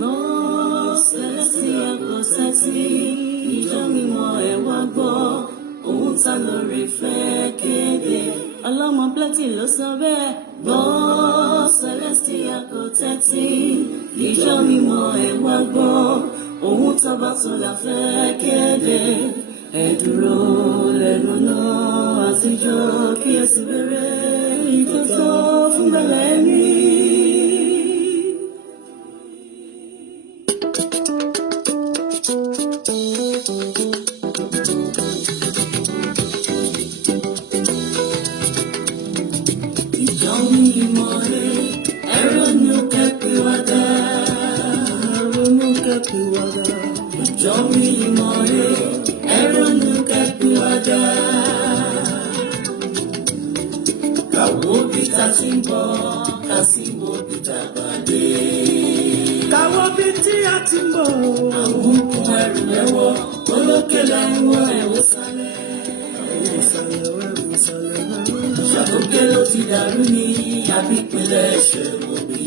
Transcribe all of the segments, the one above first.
Lọ Celestia kò sẹ́tì, ìjọ mímọ́ ẹ wá gbọ́, ohun tá lórí fẹ́ kéde. Ọlọ́mọ Plenty ló sọ bẹ́ẹ̀. Lọ Celestia kò tẹ́tí, ìjọ mímọ́ ẹ wá gbọ́, ohun tá bá tún la fẹ́ kéde. Ẹ dúró lẹ́nu náà àtijọ́ kí ẹ sì bẹ̀rẹ̀ ìtọ́tọ́ fún bẹ̀rẹ̀ ní. Ṣàtúnkẹ́ ló ti dàrú ní àbípínlẹ̀ ẹ̀ṣẹ̀ òbí.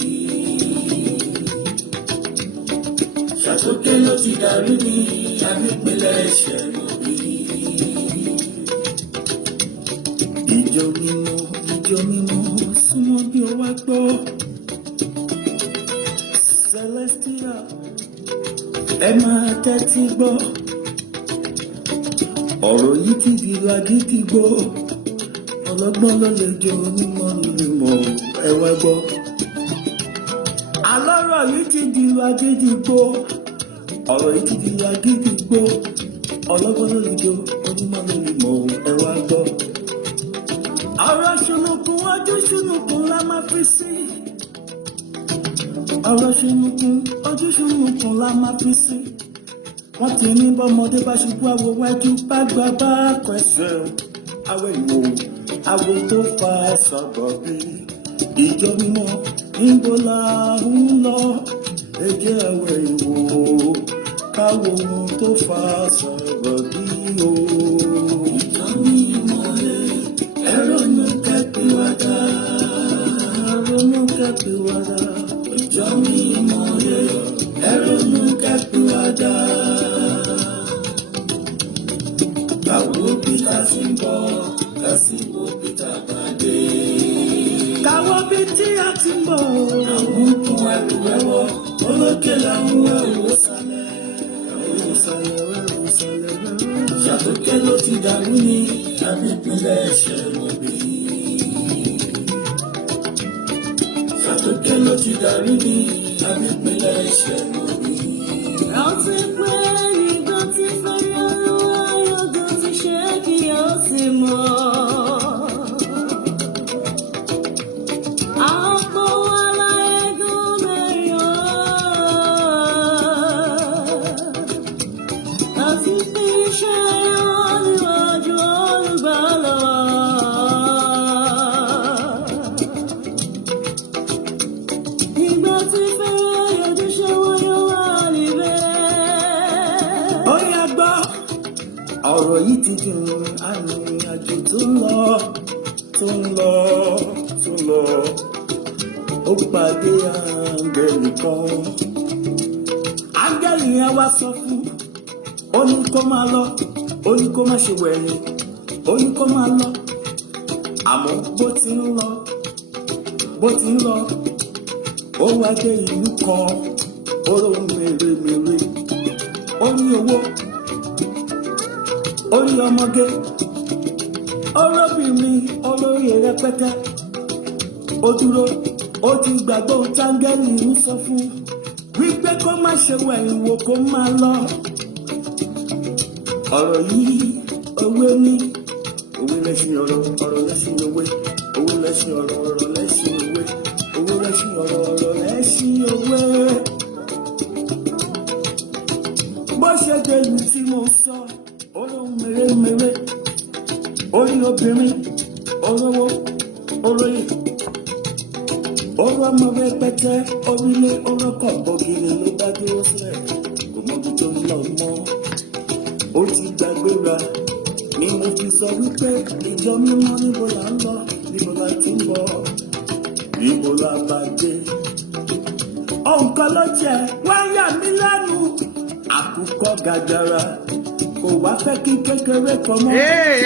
Ṣàtúnkẹ́ ló ti dàrú ní àbípínlẹ̀ ẹ̀ṣẹ̀ òbí. Ìjọ mímọ́ súnmọ́ bí ó wá gbọ́. Celestia ẹ máa tẹ́tí gbọ́. Ọ̀rọ̀ yìí ti di lagídígbò. Ọlọ́gbọ́n ló lè jẹ onímọ̀ lórí mọ̀ ẹ wá gbọ́. Àlọ́rọ̀ yìí ti di lagídígbò. Ọ̀rọ̀ yìí ti di lagídígbò. Ọlọ́gbọ́n ló lè jẹ onímọ̀ lórí mọ̀ ẹ wá gbọ́. Ọ̀rọ̀ ṣùnùkùn ojú ṣùnùkùn la máa fi sí. Ọ̀rọ̀ ṣùnùkùn ojú ṣùnùkùn la máa fi sí. Wọ́n ti ní bọ́mọdé bá ṣubú àwọ̀ wájú bá gbà bá pẹ̀sẹ̀ àwẹ̀ ìwò àwọ̀ tó fa sọ̀bọ̀ bí. Ìjọ mímọ́ níbo la ń lọ? Ẹ jẹ́ àwẹ̀ ìwò káwọ̀ ohun tó fa sọ̀bọ̀ bí o. Ìjọ mímọ́ ẹ̀rọ ní kẹ́pìwádà. Ronú kẹ́pìwádà. Ìjọ mímọ́ ẹ̀rọ ní kẹ́pìwádà. Káwo bí ta ti ń bọ̀, ká sì wo bí ta bá dé. Káwo bí tí a ti ń bọ̀. Àwọn ohun ẹrù ẹwọ́, olókè làwọn ẹrù sálẹ̀. Ẹrù sálẹ̀. Ṣàtúnkẹ́ ló ti dàrú ní àbípínlẹ̀ ẹ̀ṣẹ̀ òbí. Ṣàtúnkẹ́ ló ti dàrú ní àbípínlẹ̀ ẹ̀ṣẹ̀ òbí. Rántí pé ìgbà tí fẹ́ yọrọ ayọ̀dọ̀ ti ṣe kí o sì mọ̀. Àpò aláìgún mẹ́yọ̀. Àti pé iṣẹ́ wọn níwájú olùgbàlà. Ìgbà tí fẹ́ yọjú ṣe wọ́n yóò wá níbẹ̀. Ó yá gbọ́, ọ̀rọ̀ yìí ti dùn arìnrìn-àjò tó ń lọ. Ó pàdé áńgẹ́lì kan. Áńgẹ́lì yẹn wá sọ fún, ó ní kó máa lọ, ó ní kó má ṣe wẹ̀yìn, ó ní kó máa lọ. Àmọ́ bó ti ń lọ, ó wá dé ìlú kan, ó lóun mèremère, ó ní owó, ó ní ọmọge, olóbìnrin olóyè rẹpẹtẹ. Ó dúró, ó ti gbàgbọ́ táńgẹ́lì ń sọ fún wípé kó má ṣe wẹ̀yìn wò kó máa lọ. Ọ̀rọ̀ yìí òwe ní òwe lẹ́sìn ọ̀rọ̀, ọ̀rọ̀ lẹ́sìn òwe, òwe lẹ́sìn ọ̀rọ̀, ọ̀rọ̀ lẹ́sìn òwe, òwe lẹ́sìn ọ̀rọ̀, ọ̀rọ̀ lẹ́sìn òwe. Bó ṣe dé ìlú tí mo sọ, olóhùn mèremère, orí obìnrin, olówó, olóyè, oró ọmọ rẹpẹtẹ, orílẹ̀ orúkọ bọ̀gìrì ló bá dúró sílẹ̀. Kò mọ́bi tó ń lọ mọ́, ó ti gbàgbéra. Ni mo fi sọ wípé ìjọ mímọ́ níbo là ń lọ, níbo la ti ń bọ̀, níbo la bá dé. ohun kan ló jẹ́ wá yà mí lẹ́nu àkùkọ gàgàrà kò wá fẹ́ kí kékeré kan mọ́.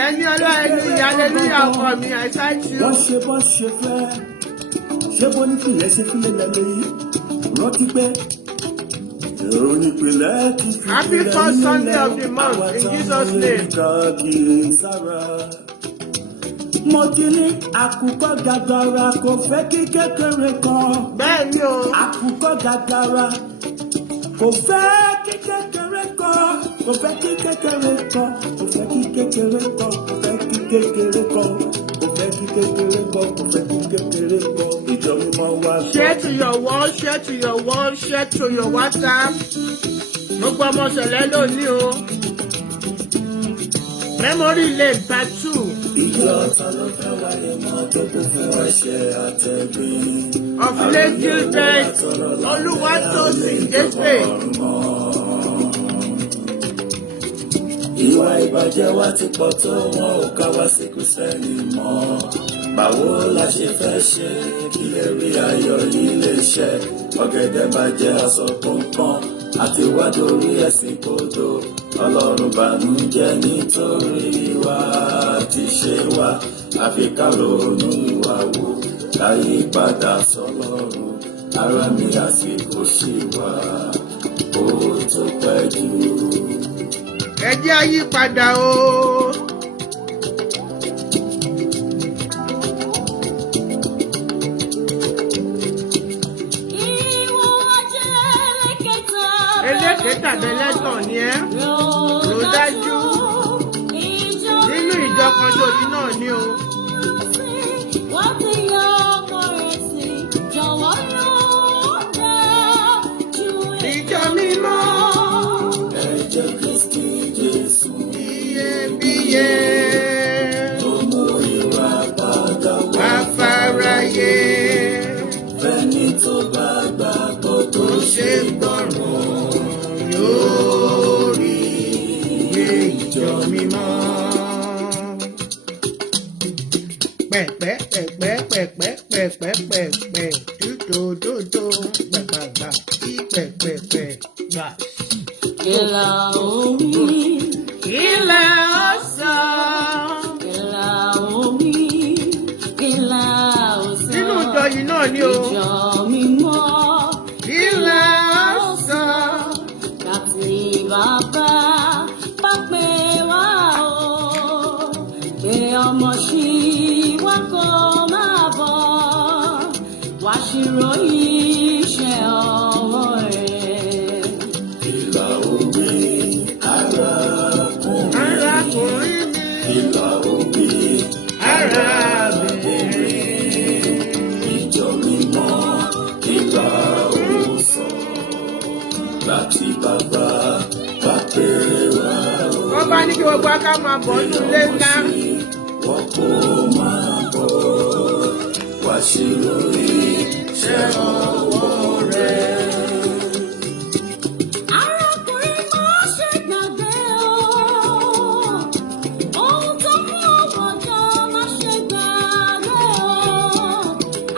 ẹni ọlọ́run hallelujah ọkọ mi àìsájú. wọ́n ṣe bọ́ ṣe fẹ́ ṣé bó ní fìlẹ̀ ṣe fìlẹ̀ lẹ́lẹ́ yìí rántí pé onípìlẹ̀ ti fi Happy first Sunday of the month in Jesus' name. Mo ti ní àkùkọ gàgàrà kò fẹ́ kí kékeré kan. Bẹ́ẹ̀ni o. Àkùkọ gàgàrà kò fẹ́ kí kékeré kan. Kò fẹ́ kí kékeré kan. Kò fẹ́ kí kékeré kan. Kò fẹ́ kí kékeré kan. Kò fẹ́ kí kékeré kan. Kò fẹ́ kí kékeré kan. Ìjọ mi máa wá. Share to your wall, share to your wall, share to your WhatsApp. Gbogbo ọmọ ṣẹlẹ̀ lónìí o. Memory lane part 2. Ìjọ ta ló fẹ́ wáyé mọ́ tó kún fún ẹ̀ṣẹ̀ àtẹ̀gbìn. Of late Gilbert, Olúwatósìn Gilbert. Ìwà ìbàjẹ́ wa ti pọ̀ tó wọn ò ká wá sí Kristẹni mọ́. Báwo la ṣe fẹ́ ṣe kí lè rí ayọ̀ yìí lè ṣẹ? Ọ̀gẹ̀dẹ̀ bàjẹ́ aṣọ pọ̀npọ̀n àti wá dórí ẹ̀sìn kodò. Ọlọ́run bànújẹ́ nítorí ìwà ti ṣe wá. Àfi ká ronú ìwà wò láyé padà sọ́lọ́run. Ara mi àsìkò ṣì wá ó tó pẹ́ jù. Ẹ jẹ́ àyípadà o. Eléke tàbí ẹlẹ́tàn ni ẹ́ ló dájú nínú ìjọ kan ṣoṣo náà ni o. Ìjọ mímọ́ Ẹ̀jẹ̀ Kristi Jésù iyebíye tó mú ìwà padà wá afáráyé fẹ́ni tó bá gbàgbọ́ tó ṣe gbọ́ràn yóò rí iye ìjọ mímọ́. Pẹ̀pẹ́ pẹ̀pẹ́ pẹ̀pẹ́ pẹ̀pẹ́ pẹ̀pẹ́ dúdòdòdò gbàgbàgbà kí pẹ̀pẹ̀pẹ̀ gbà. Ìlà omi, Ilẹ̀ ọ̀sán. ìlà omi, ìlà ọ̀sán. Nínú ìjọ yìí náà ni o. Ìjọ mímọ́, Ilẹ̀ ọ̀sán. láti bàbá bá pè wá o. Pé ọmọ ṣì wá kó máa bọ̀. Wá ṣírò iṣẹ́ ọwọ́ rẹ̀. ìlà omi arákùnrin. Arákùnrin mi. Ìlà omi Arábìnrin. ìjọ mímọ́ ìlà ọ̀sán láti bàbá bá pè wá o. Wọ́n bá ní kí gbogbo aká máa bọ̀ nínú ilé ńlá. Wọ́n kò máa bọ̀ wá sí lórí iṣẹ́ ọwọ́ rẹ̀. Arákùnrin máa ṣe gbàgbé o. Ohun tó mú ọmọdé máa ṣe gbàgbé o.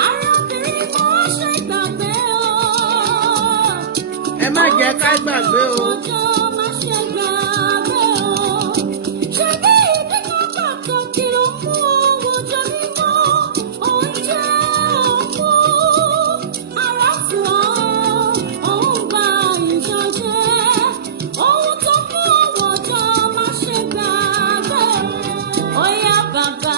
Arábìnrin máa ṣe gbàgbé o. Ẹ má jẹ́ ká gbàgbé o. Ọmọdé máa ṣe gbàgbé o. Ṣé bí ìdí kan pàtàkì ló mú ọmọdé mímọ́? Oúnjẹ òkú. Ara tù ọ́, òun gba ìjọjẹ́. Ohun tó mú ọmọdé máa ṣe gbàgbé o. Ó yá bàbá,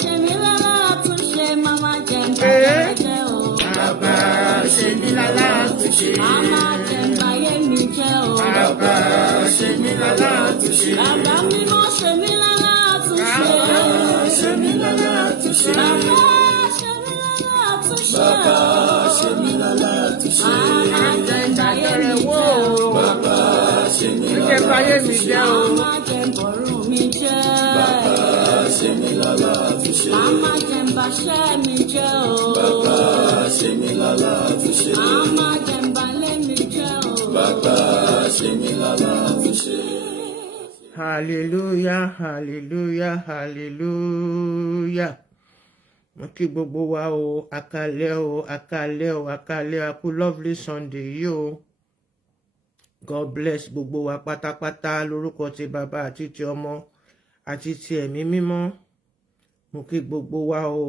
ṣe mí lára àtúnṣe, màmá jẹ́ ń bàyé jẹ́ o. Bàbá ṣe mí lálàtúnṣe. Màmá jẹ́ ń bàyé mi jẹ́ o. Bàbá ṣe mí lálàtúnṣe. Bàbá mímọ́ ṣe mí lára àtúnṣe. Ṣe mí lálàtúnṣe. Bàbá ṣe mí lára àtúnṣe. Bàbá ṣe mí lálàtúnṣe. Màmá jẹ́ ń bàyé mi Wó jẹ́ o. o. Bàbá ṣe mí Ó jẹ́ báyé mi lálàtúnṣe. jẹ́ o. Màmá jẹ́ ń bọ̀rùn mi jẹ́. Bàbá ṣe mí lálàtúnṣe. Màmá jẹ́ ń bàṣẹ́ mi jẹ́ o. Bàbá ṣe mí lálàtúnṣe. Màmá jẹ́ ń balẹ̀ mi jẹ́ o. Bàbá ṣe mí lálàtúnṣe. Hallelujah, hallelujah, hallelujah. Mo kí gbogbo wa o, àkàlẹ́ o, àkàlẹ́ o, àkàlẹ́ a kú lovely Sunday yìí o. God bless gbogbo wa pátápátá lórúkọ ti bàbá àti ti ọmọ àti ti ẹ̀mí mímọ́. Mo kí gbogbo wa o.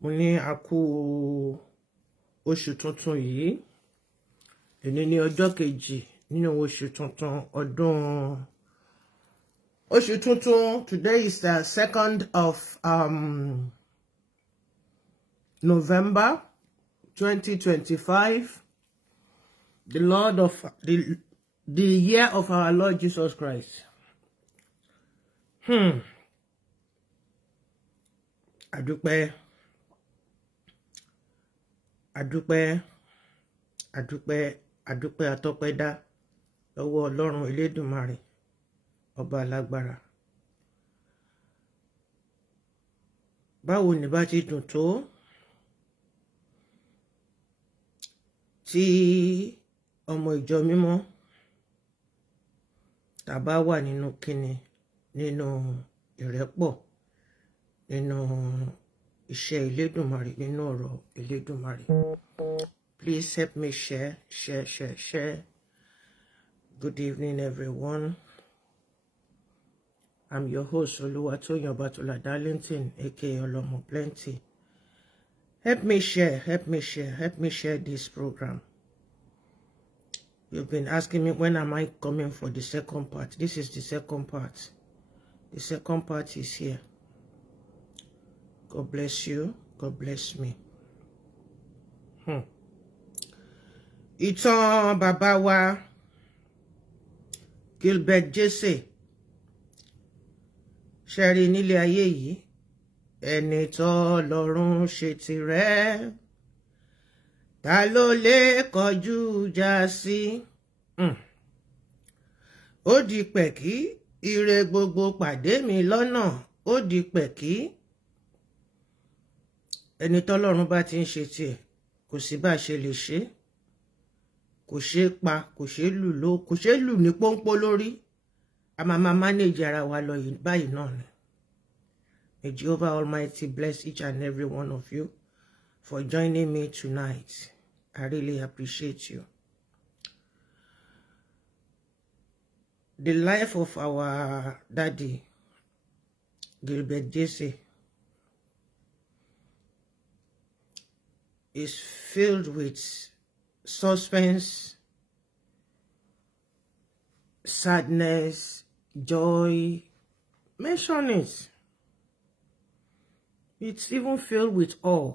Mo ní a kú oṣù tuntun yìí. Èní ní ọjọ́ kejì nínú oṣù tuntun ọdún. Oṣù tuntun, today is the 2nd of November 2025, the year of our Lord Jesus Christ. Adúpẹ́ àtọpẹ́dá lọ́wọ́ Ọlọ́run Elédùmarè ọba alágbára. Báwo ni bá ti dùn tó tí ọmọ ìjọ mímọ́ tàbá wà nínú kíni, nínú ìrẹ́pọ̀, nínú iṣẹ́ Elédùmarè, nínú ọ̀rọ̀ Elédùmarè. Please help me share. Good evening, everyone. I'm your host, Oluwatoyin Obatola Darlington, aka Olomo Plenty. Help me share this program. You've been asking me when am I coming for the second part. This is the second part. The second part is here. God bless you. God bless me. Ìtàn bàbá wa Gilbert Jesse. Ṣẹ́rí nílé ayé yìí, ẹni tó lọ́run ṣe tirẹ̀, ta ló lè kọjú ìjà sí? Ó di pẹ̀kí, ire gbogbo pàdé mi lọ́nà, ó di pẹ̀kí. Ẹni tó lọ́run bá ti ń ṣe tiẹ̀, kò sí bá ṣe lè ṣe. Kò ṣe pa, kò ṣe lù ní pọ́npọ́ lórí. A máa manage ara wa lọ báyìí náà ni. May Jehovah Almighty bless each and every one of you for joining me tonight. I really appreciate you. The life of our daddy, Gilbert Jesse, is filled with suspense, sadness, joy. Mention it. It's even filled with awe.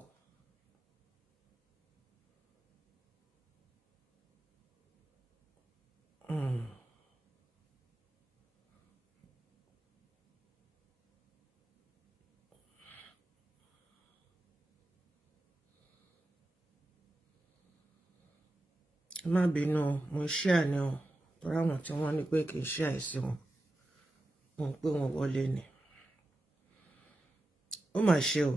Má bínú, mo share ni o. Torí àwọn tí wọ́n ní pé kì í share sí wọn. Wọ́n pé wọ́n wọlé ni. Ó mà ṣe o.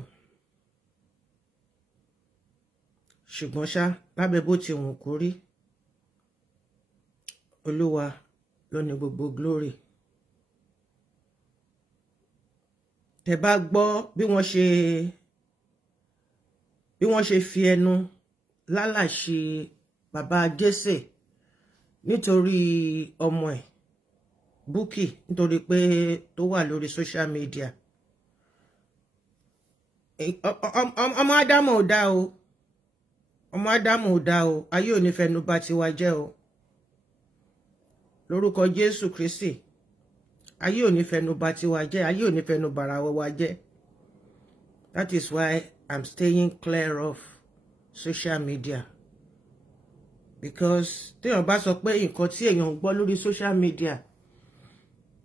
Ṣùgbọ́n ṣá, lábẹ́ bó ti wùn kó rí, Olúwa ló ní gbogbo glory. Tẹ́ bá gbọ́ bí wọ́n ṣe fi ẹnu lálàṣe bàbá Jesse nítorí ọmọ ẹ̀ Bukky, nítorí pé tó wà lórí social media. Ọmọ Ádámù ò dá o. Ọmọ Ádámù ò dá o. Ayé ò ní fẹnu bà tiwa jẹ́ o. Lórúkọ Jésù Kristi. Ayé ò ní fẹnu bà tiwa jẹ́. Ayé ò ní fẹnu bàrà wa jẹ́. That is why I'm staying clear of social media. Because téèyàn bá sọ pé nǹkan tí èèyàn gbọ́ lórí social media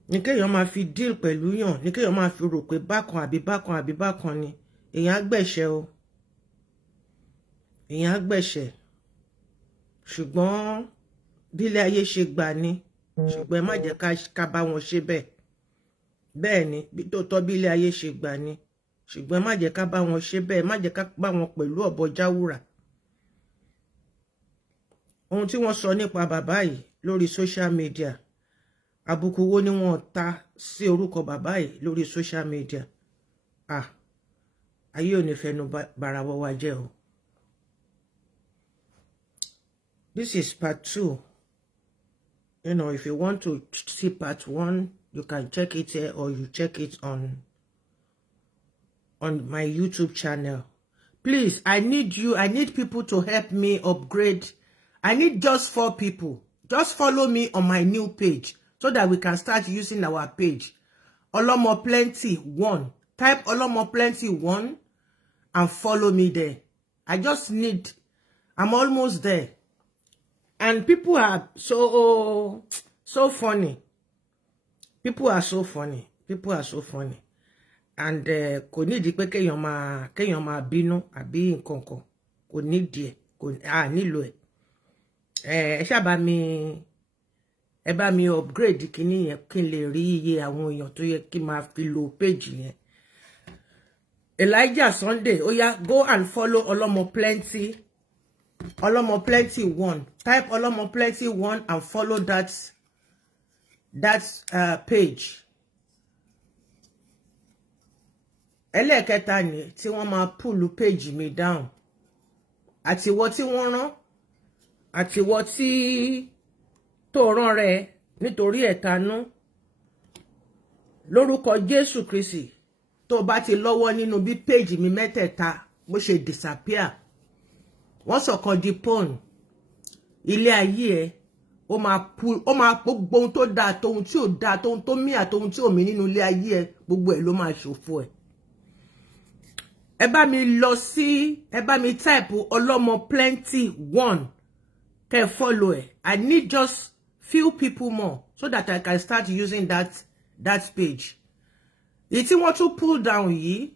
ní kéèyàn máa fi deal pẹ̀lú yàn, ní kéèyàn máa fi rò pé bákan àbí bákan ni, èèyàn á gbẹ̀ṣẹ̀ o. Èèyàn á gbẹ̀ṣẹ̀. Ṣùgbọ́n bí ilé ayé ṣe gbà ni, ṣùgbọ́n ẹ má jẹ́ ká bá wọn ṣe bẹ́ẹ̀. Bẹ́ẹ̀ ni, bí tó tọ́ bí ilé ayé ṣe gbà ni, ṣùgbọ́n ẹ má jẹ́ ká bá wọn ṣe bẹ́ẹ̀, má jẹ́ ká bá wọn pẹ̀lú ọ̀bọ jáwúrà. Ohun tí wọ́n sọ nípa bàbá yìí lórí social media, àbùkù wo ni wọ́n ta sí orúkọ bàbá yìí lórí social media. ayé ò ní fẹnu bara wa jẹ́ o. This is part 2. You know, if you want to see part 1, you can check it here or you check it on my YouTube channel. Please, I need you. I need people to help me upgrade. I need just 4 people. Just follow me on my new page so that we can start using our page. Olomo Plenty 1. Type Olomo Plenty 1 and follow me there. I just need, I'm almost there. And people are so funny. People are so funny. People are so funny. And kò ní di pé kéèyàn máa bínú àbí nǹkan kan. Kò ní di ẹ̀. Nílò ẹ̀. Ẹ bá mi upgrade kíní yẹn kí n lè rí iye àwọn èèyàn tó yẹ kí máa fi lo page yẹn. Elijah Sunday, oh yeah, go and follow Olomo Plenty 1. Type Olomo Plenty 1 and follow that page. Ẹlẹ́kẹta ni tí wọ́n máa pull page mi down. Àti wọ́n tí wọ́n rán, àti wọ́n tí tó rán rẹ̀ nítorí ẹ̀tanú. Lórúkọ Jésù Kristi, tó bá ti lọ́wọ́ nínú bí page mi mẹ́tẹ̀ẹ̀ta bó ṣe disappear. Wọ́n sọ̀kan di pọ́n. Ilé ayé ẹ̀ ó máa gbogbo ohun tó dáa tóhun tí ò dáa tóhun tó mí àtóhun tí ò mí nínú ilé ayé ẹ̀ gbogbo ẹ̀ ló máa ṣòfò ẹ̀. Ẹ bá mi type Olomo Plenty 1 kẹ́ follow ẹ̀. I need just few people more so that I can start using that page. Ìtí wọ́n tún pull down yìí,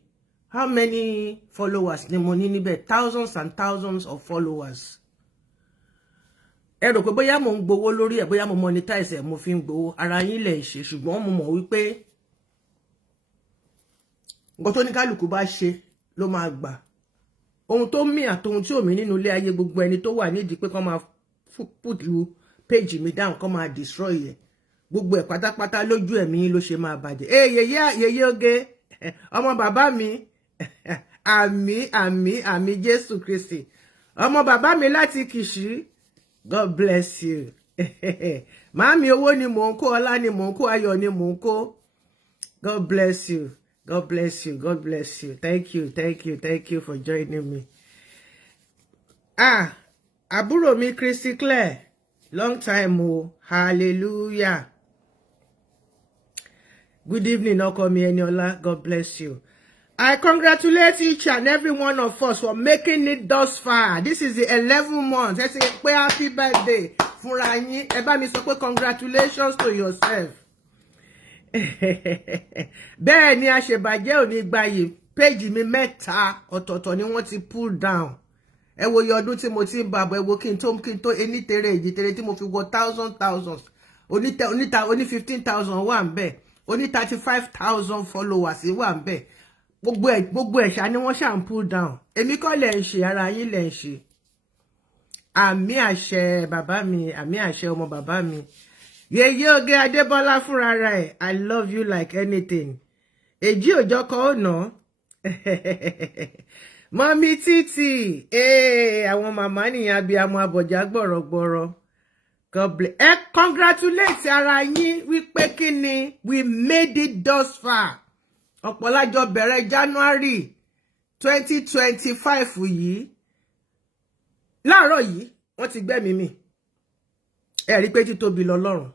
how many followers ni mo ní níbẹ̀? Thousands and thousands of followers. Ẹ rò pé bóyá mo ń gbowó lórí ẹ̀, bóyá mo monetize ẹ̀, mo fi ń gbowó. Ara yín lè ṣe, ṣùgbọ́n mo mọ̀ wípé nǹkan tó ní kálukú bá ṣe ló máa gbà. Ohun tó mí àtohun tí ò mí nínú ilé ayé gbogbo ẹni tó wà nídìí pé kán máa put page mi down, kán máa destroy ẹ̀. Gbogbo ẹ̀ pátápátá lójú ẹ̀mí ló ṣe máa bàjẹ́. Yeye oge, ọmọ bàbá mi. Àmì Jésù Kristi. Ọmọ bàbá mi láti Kìṣí. God bless you. Màámi owó ni mò ń kó, ọlá ni mò ń kó, ayọ̀ ni mò ń kó. God bless you. God bless you. God bless you. Thank you for joining me. Àbúrò mi Christy Claire. Long time o. Hallelujah. Good evening, Okomi Eniola. God bless you. I congratulate each and every one of us for making it thus far. This is the 11th month. Let's say happy birthday. Fúnra yín, ẹ bá mi sọ pé congratulations to yourself. Bẹ́ẹ̀ ni àṣebàjẹ́ ò ní gbayì. Page mi mẹ́ta ọ̀tọ̀ọ̀tọ̀ ni wọ́n ti pull down. Ẹ wo iye ọdún tí mo ti ń bàbọ̀, ẹ wo kí n tó ení tere èjì tere tí mo fi wọ thousands. Oní 15,000 wà ń bẹ̀. Oní 35,000 followers wà ń bẹ̀. Gbogbo ẹ̀ṣà ni wọ́n ṣà ń pull down. Èmi kọ́ lẹ̀ ń ṣe, ara yín lẹ̀ ń ṣe. Àmì àṣẹ bàbá mi, àmì àṣẹ ọmọ bàbá mi. Yeye oge Adébọ́lá fúnra rẹ̀, I love you like anything. Èjì òjò kan ó nà. Mọ́mí Títì, àwọn màmá nìyẹn abiyamọ abọ̀já gbọ̀rọ̀gbọ̀rọ̀. God bless. Congratulate ara yín wípé kí ni, we made it thus far. Ọ̀pọ̀lájọ bẹ̀rẹ̀ January 2025 yìí. Láàárọ̀ yìí, wọ́n ti gbẹ́mìí mì. Ẹ rí pé títóbi lọ́lọ́run.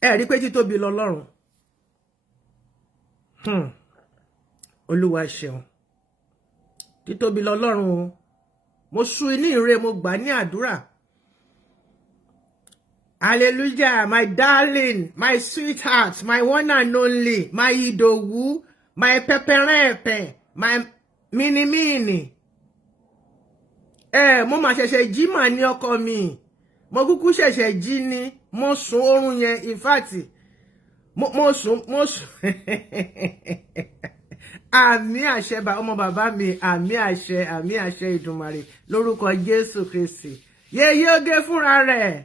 Ẹ rí pé títóbi lọ́lọ́run. Olúwa ṣeun. Títóbi lọ́lọ́run o. Mo sú ní ire, mo gbà ní àdúrà. Hallelujah, my darling, my sweetheart, my one and only, my Idowu, my peperepe, my mini. Mo ma ṣẹ̀ṣẹ̀ jí mà ní ọkọ mi. Mo kúkú ṣẹ̀ṣẹ̀ jí ni, mo sùn oorun yẹn, in fact. Mo sùn. Àmì àṣẹ ọmọ bàbá mi, àmì àṣẹ Ìdùmarè lórúkọ Jésù Kristi. Yeye oge fúnra rẹ̀.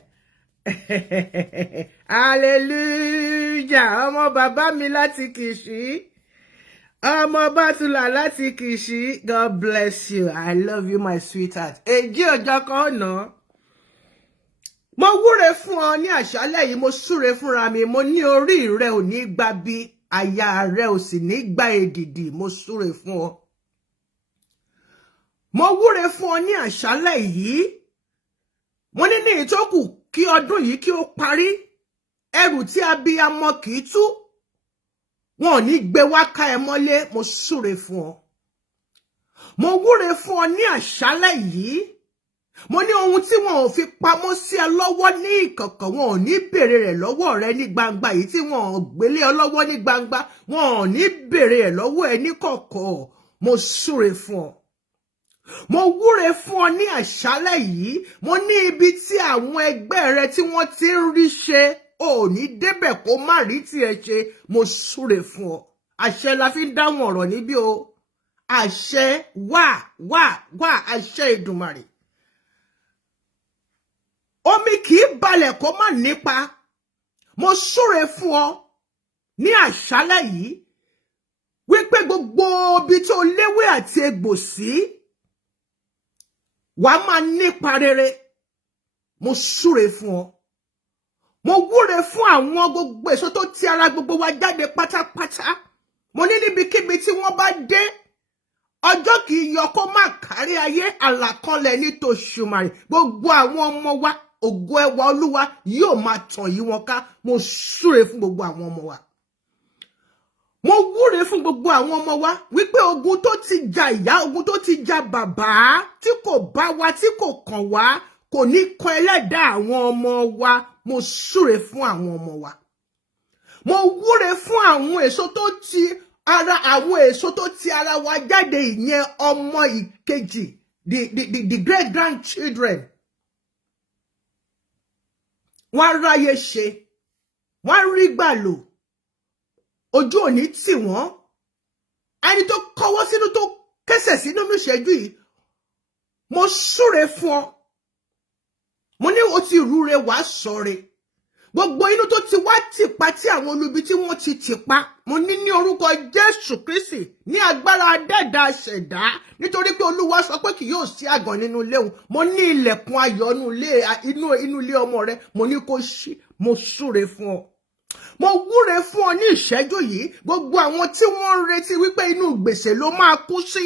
Hallelujah, ọmọ bàbá mi láti Kìṣí. ọmọ Bátúlà láti Kìṣí, God bless you, I love you my sweetheart. Èjì ọjọ́ kan ọ̀nà mo wúre fún ọ ní àṣálẹ́ yìí, mo súre fúnra mi, mo ní orí rẹ ò ní gbà bí, àyà rẹ ò sì ní gbà èdìdì, mo súre fún ọ. Mo wúre fún ọ ní àṣálẹ́ yìí, mo ní ìtókù kí ọdún yìí kí ó parí, ẹrù tí abiyamọ kì í tú, wọn ò ní gbé wá ká ẹ mọ́lé, mo súre fún ọ. Mo wúre fún ọ ní àṣálẹ́ yìí, mo ní ohun tí wọn ò fi pamọ́ sí ẹ lọ́wọ́ ní ìkọ̀kọ̀, wọn ò ní béèrè rẹ̀ lọ́wọ́ rẹ ní gbangba, èyí tí wọn ò gbélé ọ lọ́wọ́ ní gbangba, wọn ò ní béèrè rẹ̀ lọ́wọ́ ẹ ní kọ̀kọ̀, mo súre fún ọ. Mo wúre fún ọ ní àṣálẹ́ yìí, mo ní ibi tí àwọn ẹgbẹ́ rẹ tí wọ́n ti ń rí ṣe, ò ní débẹ̀ kó má rí tiẹ̀ ṣe, mo súre fún ọ. Àṣẹ la fi ń dáhùn ọ̀rọ̀ níbí o. Àṣẹ wà, àṣẹ Èdùmàrè. Omi kì í balẹ̀ kó má nípa. Mo súre fún ọ ní àṣálẹ́ yìí wípé gbogbo ibi tó léwé àti egbò sí, wà á máa nípa rere. Mo súre fún ọ. Mo wúre fún àwọn gbogbo èso tó ti ara gbogbo wa jáde pátápátá. Mo ní níbikíbi tí wọ́n bá dé, ọjọ́ kì í yọ kó má kárí ayé, àlàkọlẹ̀ ní tòṣùmàrè. Gbogbo àwọn ọmọ wa, ògo ẹwà Olúwa yóò máa tàn yí wọn ká. Mo súre fún gbogbo àwọn ọmọ wa. Mo wúre fún gbogbo àwọn ọmọ wa wípé ogun tó ti ja ìyá, ogun tó ti ja bàbá, tí kò bá wa, tí kò kàn wá, kò ní kan ẹlẹ́dàá àwọn ọmọ wa. Mo súre fún àwọn ọmọ wa. Mo wúre fún àwọn èso tó ti ara wa jáde, ìyẹn ọmọ ìkejì, the great grandchildren. Wọ́n ráyè ṣe, wọ́n rí gbà lò, ojú òní tì wọ́n. Ẹni tó kọwọ́ sínú tó kẹsẹ̀ sínú ìṣẹ́jú yìí, mo súre fún ọ. Mo ní o ti rúre wá sọ̀re. Gbogbo inú tó ti wá tìpa tí àwọn olubi tí wọ́n ti tìpa, mo ní orúkọ Jésù Kristi, ní agbára adẹ́dà ṣẹ̀dá, nítorí pé Olúwa sọ pé kì yóò sí àgàn nínú ilé òun. Mo ní ilẹ̀kùn ayọ̀ inú ilé ọmọ rẹ, mo ní kó ṣí. Mo súre fún ọ. Mo wúre fún ọ ní ìṣẹ́jú yìí, gbogbo àwọn tí wọ́n ń retí wípé inú gbèsè ló máa kú sí.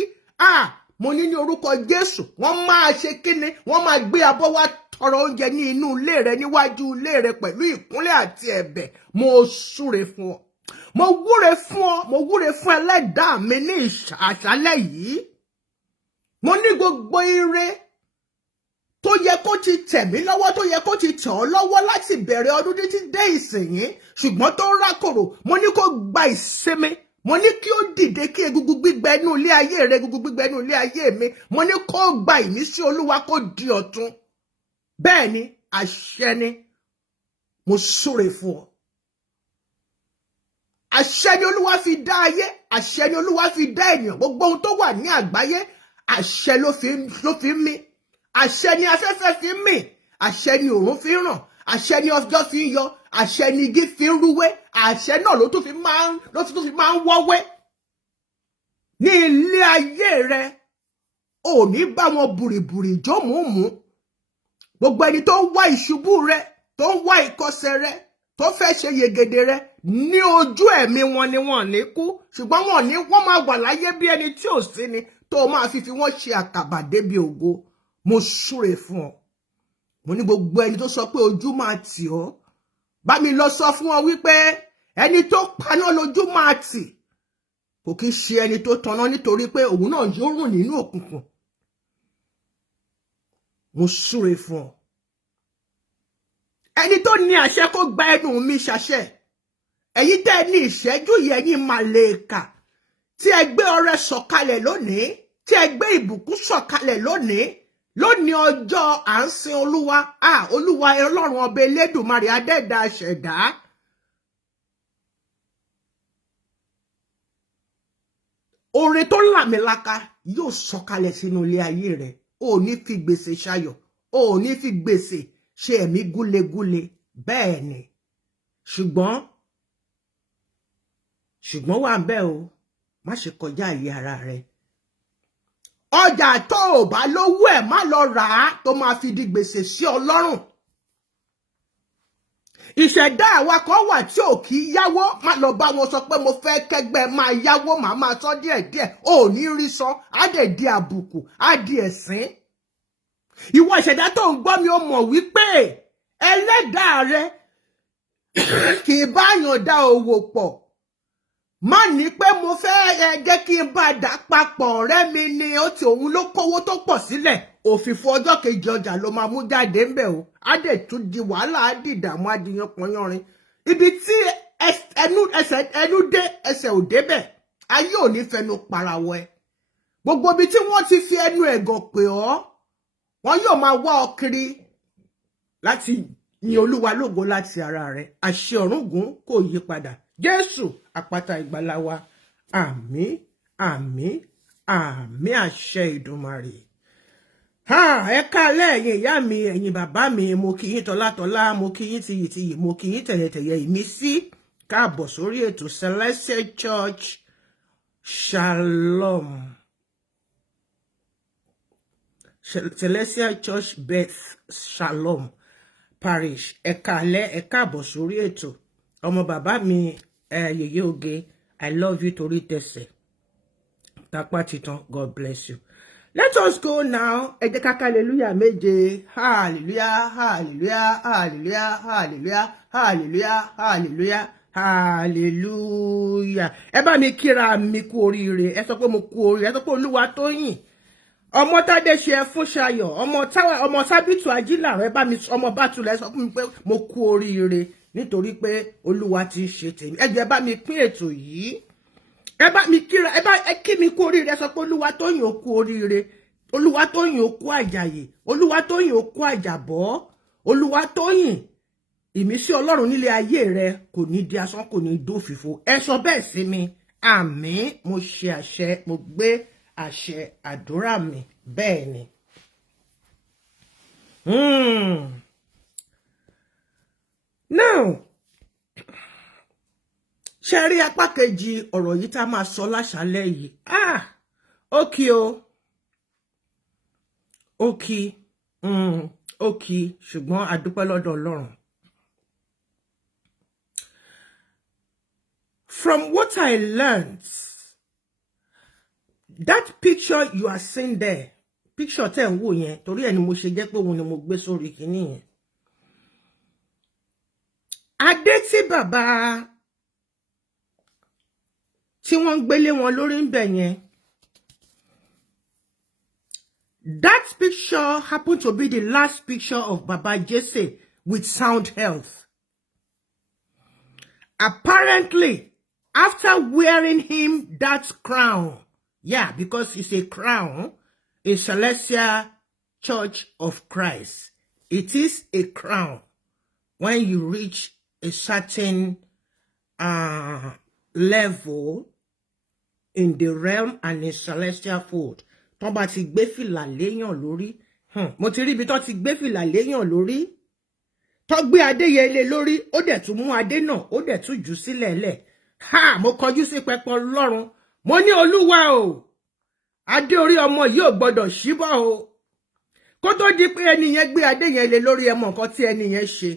Mo ní orúkọ Jésù, wọ́n máa ṣe kíni, wọ́n máa gbé abọ́ wá tọrọ oúnjẹ ní inú ilé rẹ, níwájú ilé rẹ, pẹ̀lú ìkúnlẹ̀ àti ẹ̀bẹ̀. Mo súre fún ọ. Mo wúre fún ọ, mo wúre fún ẹlẹ́dàá mi ní àṣálẹ́ yìí. Mo ní gbogbo ire tó yẹ kó ti tẹ̀ mí lọ́wọ́, tó yẹ kó ti tẹ̀ ọ́ lọ́wọ́ láti bẹ̀rẹ̀ ọdún títí dé ìsìnyí, ṣùgbọ́n tó rákòrò, mo ní kó gba ìsinmi. Mo ní kí ó dìde, kí egungun gbígbẹ inú ilé ayé rẹ, egungun gbígbẹ inú ilé ayé mi, mo ní kó gba ìmísí Olúwa, kó di ọ̀tun. Bẹ́ẹ̀ ni, àṣẹ ni. Mo súre fún ọ. Àṣẹ ni Olúwa fi dá ayé, àṣẹ ni Olúwa fi dá ènìyàn. Gbogbo ohun tó wà ní àgbáyé, àṣẹ ló fi ń mí. Àṣẹ ni afẹ́fẹ́ fi ń mì, àṣẹ ni òòrùn fi ń ràn, àṣẹ ni ọjọ́ fi ń yọ, àṣẹ ni igi fi ń rúwé, àṣẹ náà ló tún fi máa ń wọ́wé. Ní ilé ayé rẹ, ò ní bá wọn bùrìbùrì jómùmù. Gbogbo ẹni tó ń wá ìṣubú rẹ, tó ń wá ìkọsẹ̀ rẹ, tó fẹ́ ṣe yegede rẹ, ní ojú ẹ̀mí wọn ni wọ́n ní kú, ṣùgbọ́n wọ́n máa wà láyé bí ẹni tí ò sí ni, tó máa fi wọ́n ṣe àkàbà débi ògo. Mo súre fún ọ. Mo ní gbogbo ẹni tó sọ pé ojú máa tì ọ́, bá mi lọ sọ fún ọ wípé ẹni tó paná lójú máa tì, kò kí ṣe ẹni tó tanná, nítorí pé òun náà yóò rùn nínú òkùnkùn. Mo súre fún ọ. Ẹni tó ní àṣẹ kó gba ẹnu mi ṣàṣẹ. Ẹ̀yin tẹ́ ní ìṣẹ́jú yìí, ẹ̀yin màlẹ́kà tí ẹ gbé ọrẹ sọ̀kalẹ̀ lónìí, tí ẹ gbé ìbùkún sọ̀kalẹ̀ lónìí ọjọ́ à ń sin Olúwa. Olúwa Ọlọ́run ọba Elédùmarè adẹ́dà ṣẹ̀dá. Oore tó làmìlaka yóò sọ̀kalẹ̀ sínú ilé ayé rẹ̀. O ní fi gbèsè ṣayọ̀, o ní fi gbèsè ṣe ẹ̀mí gúlegúle. Bẹ́ẹ̀ ni, ṣùgbọ́n wà ń bẹ̀ o, má ṣe kọjá àyè ara rẹ. Ọjà tó ò bá lówó ẹ̀ má lọ rà á tó máa fi di gbèsè sí ọlọ́run. Ìṣẹ̀dá àwa kan wà tí ò kì í yáwó, má lọ bá wọn sọ pé mo fẹ́ kẹ́gbẹ́ máa yáwó, màá máa sọ díẹ̀díẹ̀, ò ní rí sọ, á dẹ̀ di àbùkù, á di ẹ̀sín. Ìwọ ìṣẹ̀dá tó ń gbọ́ mi ó mọ̀ wípé ẹlẹ́dàá rẹ kì í bá yàn dá owó pọ̀. Má ní pé mo fẹ́ jẹ́ kí n bá dà papọ̀, ọ̀rẹ́ mi ni ó ti òun ló kówó tó pọ̀ sílẹ̀. Òfìfo ọjọ́ kejì ọjà ló máa mú jáde ńbẹ̀ o. Á dẹ̀ tún di wàhálà, á di ìdààmú, á di yanpanyanrin. Ibi tí ẹnu dé ẹsẹ̀ ò débẹ̀, ayé ò ní fẹnu parawọ ẹ. Gbogbo ibi tí wọ́n ti fi ẹnu ẹ̀gàn pè ọ́, wọ́n yóò máa wá ọ kiri láti yin Olúwa lógo láti ara rẹ̀. Àṣẹ ọ̀rúngún kò yí padà. Jésù àpáta ìgbàlà wa. Àmín, àmín, àmín àṣẹ Ìdùmarè. Ẹ káalẹ́ ẹ̀yin ìyá mi, ẹ̀yin bàbá mi, mo kí yín tọlátọlá, mo kí yín tiyìtiyì, mo kí yín tẹ̀yẹ̀tẹ̀yẹ̀ ìmísí. Káàbọ̀ sórí ètò Celestial Church Shalom. Celestial Church Beth Shalom Parish. Ẹ káalẹ́, ẹ káàbọ̀ sórí ètò. Ọmọ bàbá mi Yèyé Oge, I love you torí tẹsẹ̀. Tapa titan, God bless you. Let us go now. Ẹ jẹ́ ká hallelujah méje. Hallelujah, hallelujah, hallelujah, hallelujah, hallelujah, hallelujah, hallelujah. Ẹ bá mi kíra mi kú oríire. Ẹ sọ pé mo kú oríire. Ẹ sọ pé Olúwatóyìn. Ọmọ Tádé ṣe fún Ṣayọ̀. Ọmọ Sábìtù Ajílàrọ̀, ẹ bá mi ọmọ Bátúlẹ̀ sọ fún mi pé mo kú oríire nítorí pé Olúwa ti ṣe tèmi. Ẹ jẹ́ bá mi pín ètò yìí. Ẹ bá mi kíra, ẹ kí mi kú oríire, sọ pé Olúwatóyìn ó kú oríire. Olúwatóyìn ó kú àjàyè. Olúwatóyìn ó kú àjàbọ́. Olúwatóyìn, ìmísí Ọlọ́run nílé ayé rẹ kò ní di asán, kò ní dófìfo. Ẹ sọ bẹ́ẹ̀ sí mi. Àmín. Mo ṣe àṣẹ, mo gbé àṣẹ àdúrà mi. Bẹ́ẹ̀ ni. Now, ṣe rí apá kejì ọ̀rọ̀ yìí tá máa sọ láṣálẹ́ yìí. Ókì o. Ókì, ṣùgbọ́n a dúpẹ́ lọ́dọ̀ Ọlọ́run. From what I learned, that picture you are seeing there, picture tẹ́ ń wò yẹn, torí ẹni mo ṣe jẹ́ pé òun ni mo gbé sórí kìíní yẹn. Adé tí bàbá tí wọ́n gbélé wọn lórí ń bẹ̀ yẹn. That picture happened to be the last picture of Baba Jesse with sound health. Apparently, after wearing him that crown, yeah, because it's a crown in Celestial Church of Christ. It is a crown when you reach a certain level in the realm and in celestial fold. Tó bá ti gbé fìlà léyàn lórí. Mo ti rí ibi tó ti gbé fìlà léyàn lórí. Tó gbé Adéyẹlé lórí, ó dẹ̀ tún mú adé náà, ó dẹ̀ tún jù sílẹ̀ lẹ̀. Mo kọjú sí pẹpẹ Ọlọ́run. Mo ní Olúwa o. Adé orí ọmọ yìí ò gbọdọ̀ ṣíbọ̀ o. Kó tó di pé ẹni yẹn gbé Adéyẹlé lórí, ẹ mọ̀ nǹkan tí ẹni yẹn ṣe.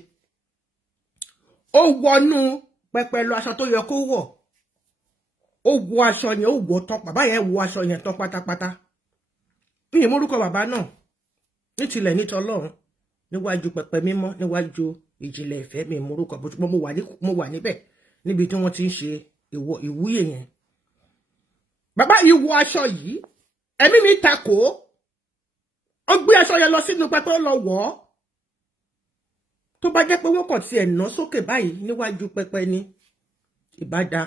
Ó wọnú pẹpẹ lọ aṣọ tó yẹ kó wọ̀. Ó wọ aṣọ yẹn, ó wọ tán. Bàbá yẹn wọ aṣọ yẹn tán pátápátá. Mi mú orúkọ bàbá náà. Ní tilẹ̀ ní tọlọ́run. Níwájú pẹpẹ mímọ́, níwájú ìjìnlẹ̀ ìfẹ́, mi mú orúkọ, bó mo wà níbẹ̀ níbi tí wọ́n ti ń ṣe ìwúyè yẹn. Bàbá yìí wọ aṣọ yìí. Ẹ̀mí mi takò. Ó gbé aṣọ yẹn lọ sínú pẹpẹ, ó lọ wọ̀ ọ́. Tó bá jẹ́ pé wọ́n kàn ti ẹ̀nà sókè báyìí níwájú pẹpẹ ni ìbádá.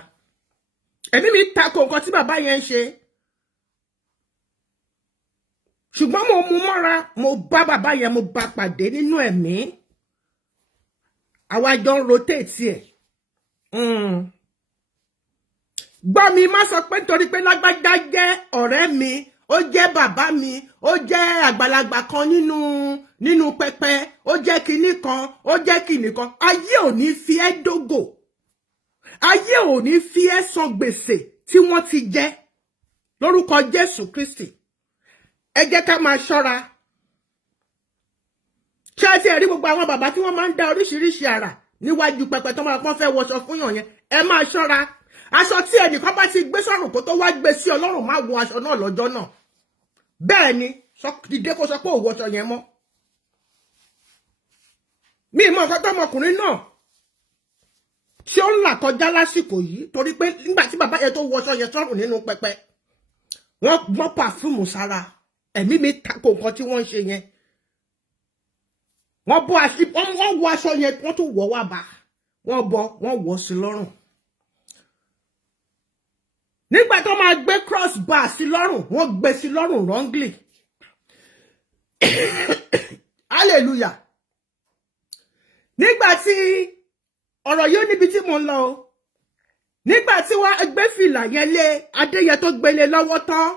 Ẹ̀mí mi takò nǹkan tí bàbá yẹn ń ṣe. Ṣùgbọ́n mo mú mọ́ra, mo bá bàbá yẹn, mo bá pàdé nínú ẹ̀mí. Àwa jọ ń rotate ẹ̀. Gbọ́ mi má sọ pé nítorí pé lágbájá jẹ́ ọ̀rẹ́ mi, ó jẹ́ bàbá mi, ó jẹ́ àgbàlagbà kan nínú pẹpẹ, ó jẹ́ kinní kan, ó jẹ́ kinní kan. Ayé ò ní fi ẹ́ dógò. Ayé ò ní fi ẹ́ san gbèsè tí wọ́n ti jẹ lórúkọ Jésù Kristi. Ẹ jẹ́ ká máa ṣọ́ra. Ṣé ẹ ti rí gbogbo àwọn bàbá tí wọ́n máa ń dá oríṣiríṣi àrà níwájú pẹpẹ tó máa pọ́n fẹ́ wọṣọ fún yàn yẹn? Ẹ máa ṣọ́ra. Aṣọ tí ẹnìkan bá ti gbé sọ́rùn kó tó wá gbé sí Ọlọ́run, má wọ aṣọ náà lọ́jọ́ náà. Bẹ́ẹ̀ ni, dìde kó sọ pé ò wọṣọ yẹn mọ́. Mi mọ̀ nǹkan tọ́mọkùnrin náà tí ó ń là kọjá lásìkò yìí, torí pé nígbà tí bàbá yẹn tó wọṣọ yẹn sọ́rùn nínú pẹpẹ, wọ́n gbọ́n pàfúùmù sára. Ẹ̀mí mi tako nǹkan tí wọ́n ń ṣe yẹn. Wọ́n wọ aṣọ yẹn, wọ́n tún wọ̀ wá bá. Wọ́n wọ̀ sí lọ́rùn. Nígbà tó máa gbé cross bar sí lọ́rùn, wọ́n gbé sí lọ́rùn wrongly. Hallelujah. Nígbà tí ọ̀rọ̀ yóò níbi tí mo ń lọ o. Nígbà tí wọ́n gbé fìlà yẹn lé adé yẹn tó gbélé lọ́wọ́ tán,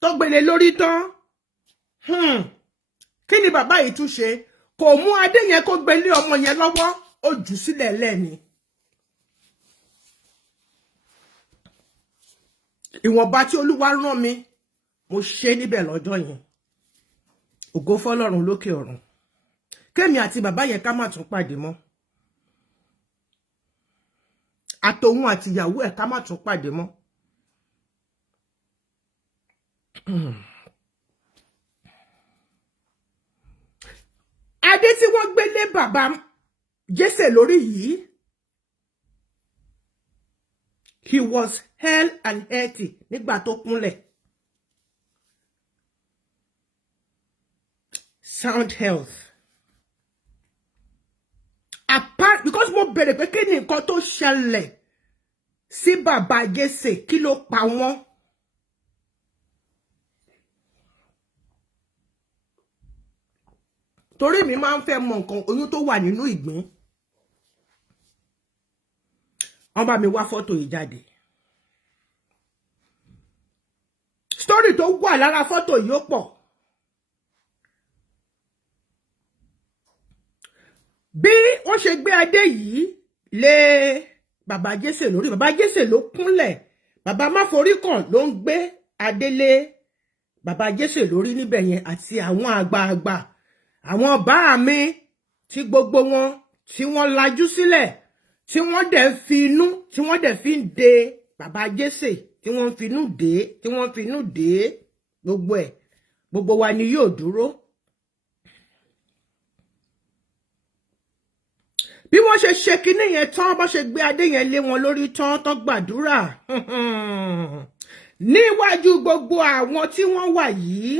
tó gbélé lórí tán. Kí ni bàbá yìí tún ṣe? Kò mú adé yẹn kó gbélé ọmọ yẹn lọ́wọ́, ó jù sílẹ̀ lẹ́ni. Ìwọ̀nba tí Olúwa rán mi, mo ṣe níbẹ̀ lọ́jọ́ yẹn. Ògo fọ́lọ́run lókè ọ̀run. Kémi àti bàbá yẹn ká má tún pàdé mọ́. Àtòun àti ìyàwó ẹ̀ ká má tún pàdé mọ́. Adé tí wọ́n gbé lé bàbá Jésè lórí yìí, he was hell and healthy nígbà tó kúnlẹ̀. Sound health. Apart, because mo bèrè pé kí ni nǹkan tó ṣẹlẹ̀ sí bàbá Jésè, kí ló pa wọ́n? Torí mi máa ń fẹ́ mọ nǹkan oyún tó wà nínú ìgbín. Wọ́n bá mi wá fọ́tò yìí jáde. Story tó wà lára fọ́tò yìí ó pọ̀. Bí wọ́n ṣe gbé adé yìí lé bàbá Jésè lórí, bàbá Jésè ló kúnlẹ̀. Bàbá Máforíkàn ló ń gbé adé lé bàbá Jésè lórí níbẹ̀ yẹn, àti àwọn àgbààgbà, àwọn bá mi tí gbogbo wọn tí wọ́n lajú sílẹ̀, tí wọ́n dẹ̀ fi inú, tí wọ́n dẹ̀ fi ń de bàbá Jésè, tí wọ́n fi inú dé, tí wọ́n fi inú dé gbogbo ẹ̀. Gbogbo wa ni yóò dúró. Bí wọ́n ṣe kinní yẹn tán, bá ṣe gbé adé yẹn lé wọn lórí tán, tó gbàdúrà. Níwájú gbogbo àwọn tí wọ́n wà yìí,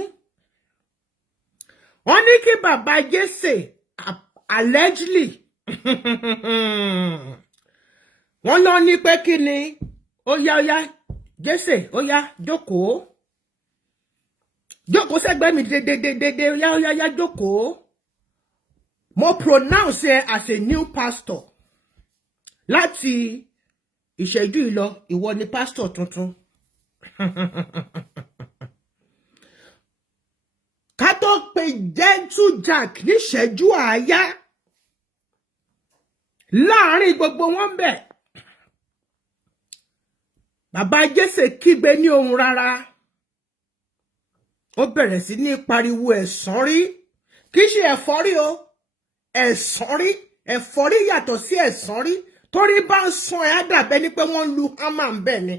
wọ́n ní kí bàbá Jésè allegedly wọ́n lọ ní pé kí ni, ó yá Jésè, ó yá jókòó sẹ́gbẹ́ mi dédédédé, ó yá jókòó. Mo pronounce it as a new pastor. Láti ìṣẹ́jú ìlọ, ìwọ ni pastor tuntun. Ká tó pe Gentle Jack ní ìṣẹ́jú àáyá. Láàárín gbogbo wọn bẹ̀. Bàbá Jésè kígbe ní ohùn rárá. Ó bẹ̀rẹ̀ sí ní pariwo ẹ̀sán rí. Kì í ṣe ẹ̀fọ́rí o. Ẹ̀sọ́rí, ẹ̀fọ́rí yàtọ̀ sí ẹ̀sọ́rí. Torí bá ń sán ẹ, á dàbẹ́ ní pé wọ́n lu hámà ń bẹ̀ ni.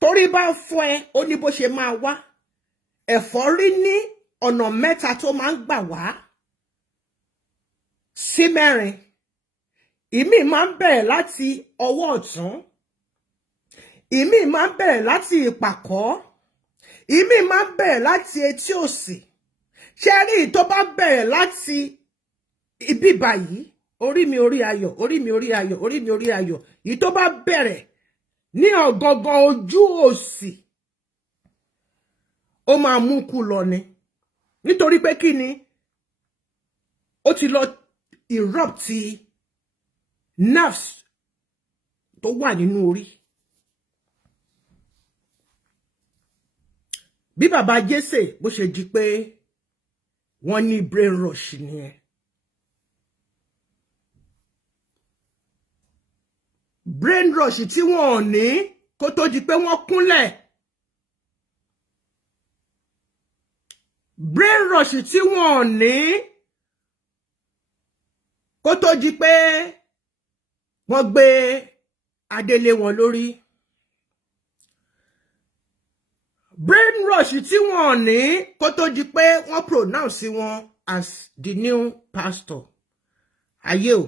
Torí bá ń fọ́ ẹ, ó ní bó ṣe máa wá. Ẹ̀fọ́rí ní ọ̀nà mẹ́ta tó máa ń gbà wá sí mẹ́rin. Ìmí máa ń bẹ̀rẹ̀ láti ọwọ́ ọ̀tún. Ìmí máa ń bẹ̀rẹ̀ láti ìpàkọ́. Ìmí máa ń bẹ̀rẹ̀ láti etí òsì. Ṣé rí tó bá bẹ̀rẹ̀ láti ibi báyìí, orí mi orí ayọ̀, orí mi orí ayọ̀, orí mi orí ayọ̀. Yìí tó bá bẹ̀rẹ̀ ní ọ̀gangan ojú òsì, ó máa mú kú lọ ni. Nítorí pé kí ni? Ó ti lọ erupt nerves tó wà nínú orí. Bí bàbá Jésè bó ṣe jí pé wọ́n ní brain rush nìyẹn. brain rush tí wọ́n ò ní kó tó di pé wọ́n kúnlẹ̀. Brain rush tí wọ́n ò ní kó tó di pé wọ́n gbé adélé wọn lórí. Brain rush tí wọ́n ò ní kó tó di pé wọ́n pronounce wọn as the new pastor. Ayé o.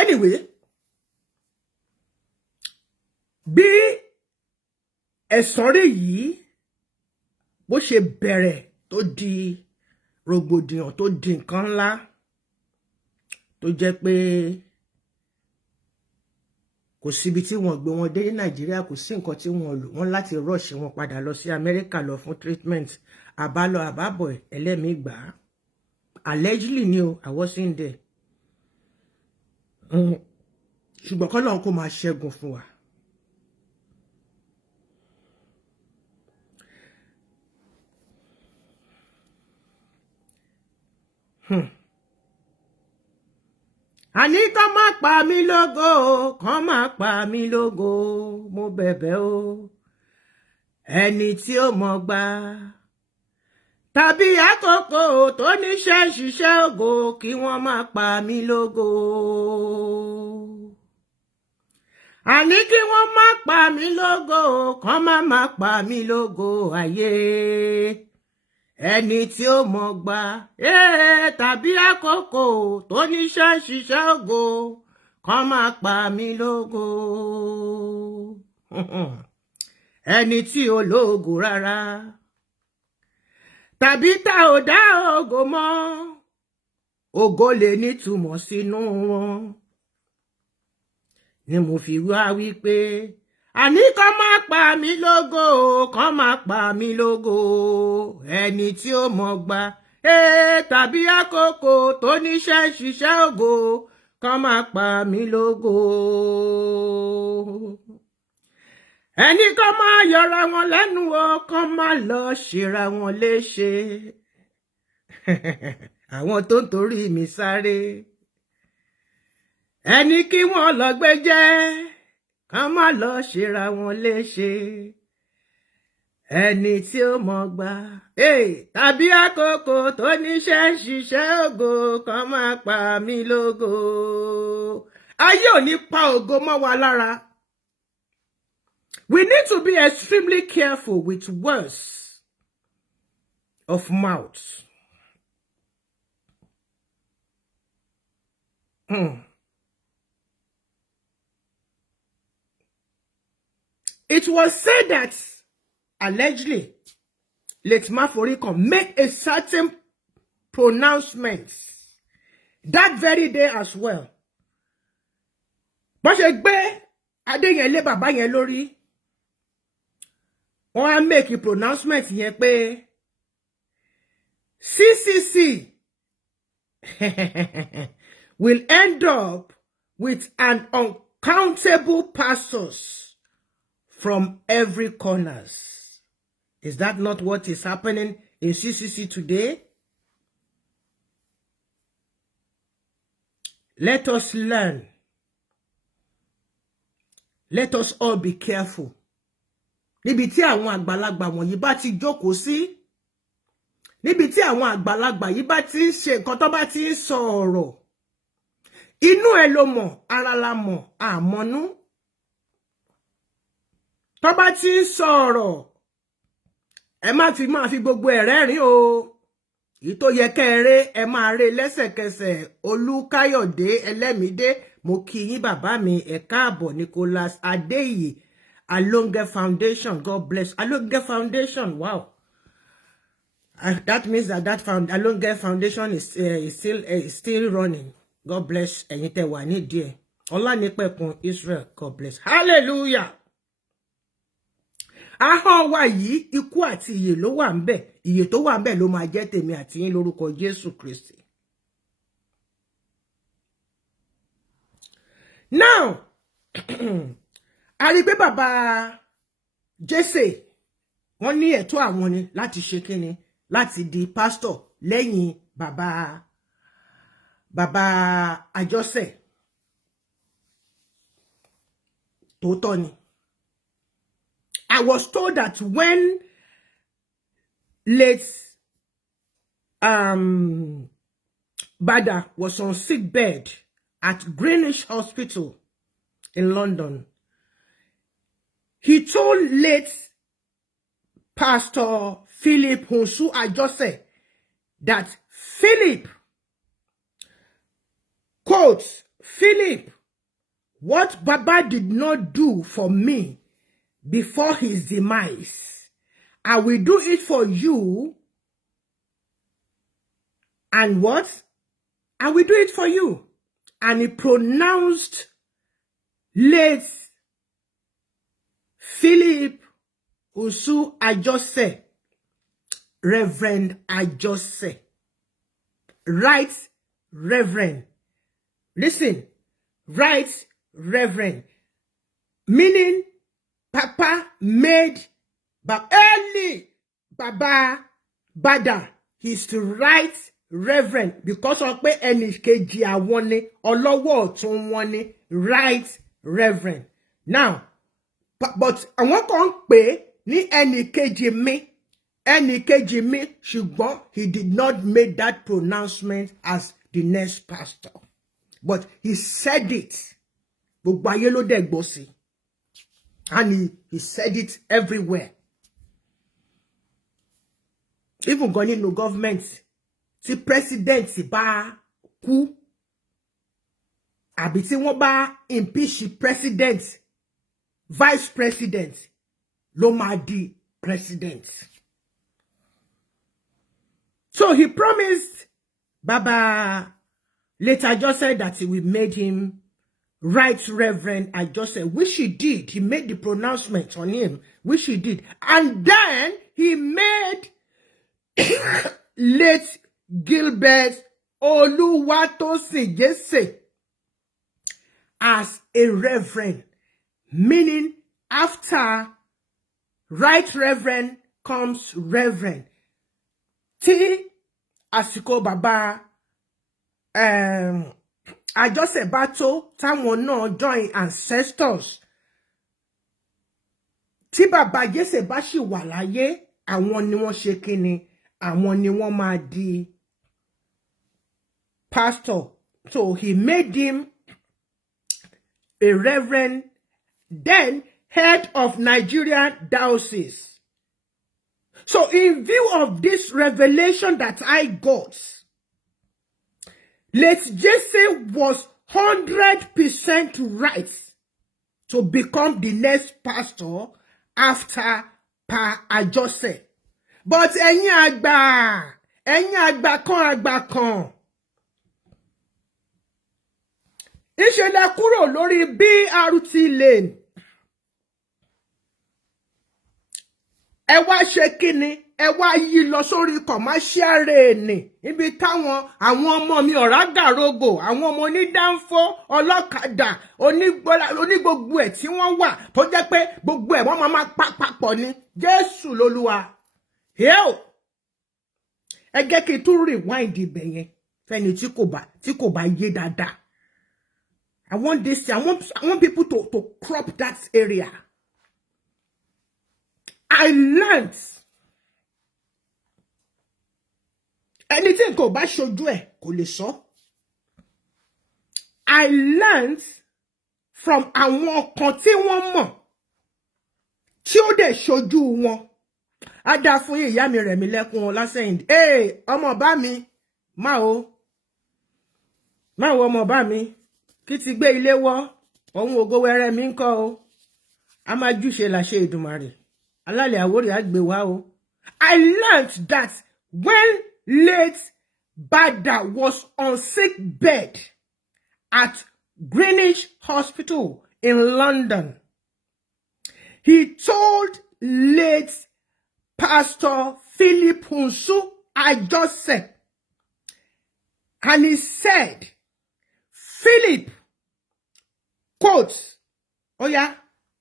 Anyway, bí ẹ̀sọ́rí yìí bó ṣe bẹ̀rẹ̀ tó di rògbòdìyàn tó di nǹkan ńlá tó jẹ́ pé kò síbi tí wọ́n gbé wọn dé ní Nàìjíríà, kò sí nǹkan tí wọ́n lò, wọ́n láti rush wọn padà lọ sí Amẹ́ríkà lọ fún treatment. Àbálọ àbábọ̀ ẹlẹ́mìí gbà á. Allegedly ni o, I wasn't there. Ṣùgbọ́n k'Ọlọ́run kó máa ṣẹ́gun fún wa. Àní kán má pa mí lógo, kán má pa mí lógo, mo bẹ̀bẹ̀ o. Ẹni tí ó mọ̀ gbà tàbí àkókò tó níṣẹ́ ṣiṣẹ́ ògo kí wọ́n má pa mí lógo. Àní kí wọ́n má pa mí lógo, kán má pa mí lógo ayé. Ẹni tí ó mọ̀ gbà tàbí àkókò tó níṣẹ́ ṣiṣẹ́ ògo kán má pa mí lógo. Ẹni tí ò lógo rárá tàbí tá ò dá ògo mọ́, ògo lè nítumọ̀ sínú wọn. Ni mo fi wá wípé àní kán má pa mí lógo, kán má pa mí lógo. Ẹni tí ó mọ̀ gbà tàbí àkókò tó níṣẹ́ ṣiṣẹ́ ògo kán má pa mí lógo. Ẹni kán má yọra wọn lẹ́nu o, kán má lọ ṣera wọn léṣe. Àwọn tó ń torí mi sáré. Ẹni kí wọ́n lọ gbé jẹ́, kán má lọ ṣera wọn léṣe. Ẹni tí ó mọ̀ gbà tàbí àkókò tó níṣẹ́ ṣiṣẹ́ ògo kán má pa mí lógo. Ayé ò ní pa ògo mọ́ wa lára. We need to be extremely careful with words of mouth. It was said that allegedly late Maforikan made a certain pronouncement that very day as well. Bó ṣe gbé adé yẹn lé bàbá yẹn lórí, wọ́n á make a pronouncement yẹn pé CCC will end up with an uncountable pastors from every corners. Is that not what is happening in CCC today? Let us learn. Let us all be careful. Níbi tí àwọn àgbàlagbà wọ̀nyí bá ti jókòó sí, níbi tí àwọn àgbàlagbà yìí bá ti ń ṣe nǹkan tó bá ti ń sọ ọ̀rọ̀, inú ẹ ló mọ̀, ara la mọ̀, àmọ́nú. Tó bá ti ń sọ ọ̀rọ̀, ẹ má fi gbogbo ẹ̀ rẹ́rìn o. Èyí tó yẹ kẹ́rẹ́ ẹ máa rẹ́ lẹ́sẹ̀kẹsẹ̀. Olúkáyọ̀dé Ẹlẹ́mídé, mo kí yín bàbá mi, ẹ káàbọ̀. Nicholas Adéyì, Alonge Foundation, God bless. Alonge Foundation, wow. That means that Alonge Foundation is still running. God bless. Ẹ̀yin tẹ́ wà nídìí ẹ̀. Ọlánipẹ̀kun Israel, God bless. Hallelujah. Ahọ́n wa yìí, ikú àti ìyè ló wà ńbẹ̀. Ìyè tó wà ńbẹ̀ ló máa jẹ́ tèmi àti yín lórúkọ Jésù Kristi. Now, a rí pé bàbá Jésè, wọ́n ní ẹ̀tọ́ àwọn ni láti ṣe kíni, láti di pastor lẹ́yìn bàbá Àjọṣe. Tòótọ́ ni. I was told that when late Bada was on sick bed at Greenwich Hospital in London, he told late Pastor Philip Hunsu Àjọṣe that Philip, quote, Philip, what Baba did not do for me before his demise, I will do it for you. And what? I will do it for you. And he pronounced late Philip Hunsu Àjọṣe, Reverend Àjọṣe. Right, Reverend. Listen, right, Reverend. Meaning, Papa made early Baba Bada his right Reverend because of pé ẹnì kejì àwọn ni ọlọ́wọ́ ọ̀tún wọn ni right Reverend. Now, but àwọn kan pè ní ẹnì kejì mi ṣùgbọ́n he did not make that pronouncement as the next pastor. But he said it. Gbogbo ayé ló dẹ̀ gbọ́ sí. And he said it everywhere. Even going into government, the president bá kú, àbí tí wọ́n bá impeach president, vice president, ló máa di president. So he promised Baba later Àjọṣe that he will make him Right Reverend Àjọṣe, which he did. He made the pronouncement on him, which he did. And then he made late Gilbert Oluwatosin Jesse as a reverend, meaning after Right Reverend comes Reverend. Tí àsìkò bàbá Àjọṣe bá tó táwọn náà join ancestors. Tí bàbá Jesse bá ṣì wà láyé, àwọn ni wọ́n ṣe kíni, àwọn ni wọ́n máa di pastor. So he made him a reverend, then head of Nigerian diocese. So in view of this revelation that I got, late Jesse was 100% right to become the next pastor after Pa Àjọṣe. But ẹ̀yin àgbà kan. Ìṣẹ̀lẹ̀ kúrò lórí BRT lane. Ẹ wá ṣe kíni, ẹ wá yí lọ sórí commercial lane. Ibi táwọn àwọn ọmọ mi ọ̀rágàrógò, àwọn ọmọ onídánfó, ọlọ́kadà, onígbogbo ẹ̀ tí wọ́n wà tó jẹ́ pé gbogbo ẹ̀ wọ́n máa papọ̀ ni. Jésù lolúwa. Hell. Ẹ jẹ́ kí n tún rewind ibẹ̀ yẹn fẹ́ni tí kò bá yé dáadáa. I want people to crop that area. I learned anything kò bá ṣojú ẹ̀ kò lè sọ. I learned from àwọn kan tí wọ́n mọ̀ tí ó dẹ̀ ṣojú wọn. A dá fún yín ìyá mi rẹ̀ mi lẹ́kún wọn lásẹ̀yìn. Ọmọ bá mi má o ọmọ bá mi kí ti gbé ilé wọ́ ohun ògo wẹrẹ mi ń kọ́ o. A máa júṣe làṣẹ Èdùmàrè. Alálẹ̀ àwòrì àgbè wá o. I learned that when late Bada was on sick bed at Greenwich Hospital in London, he told late Pastor Philip Hunsu Àjọṣe, and he said, Philip, quote,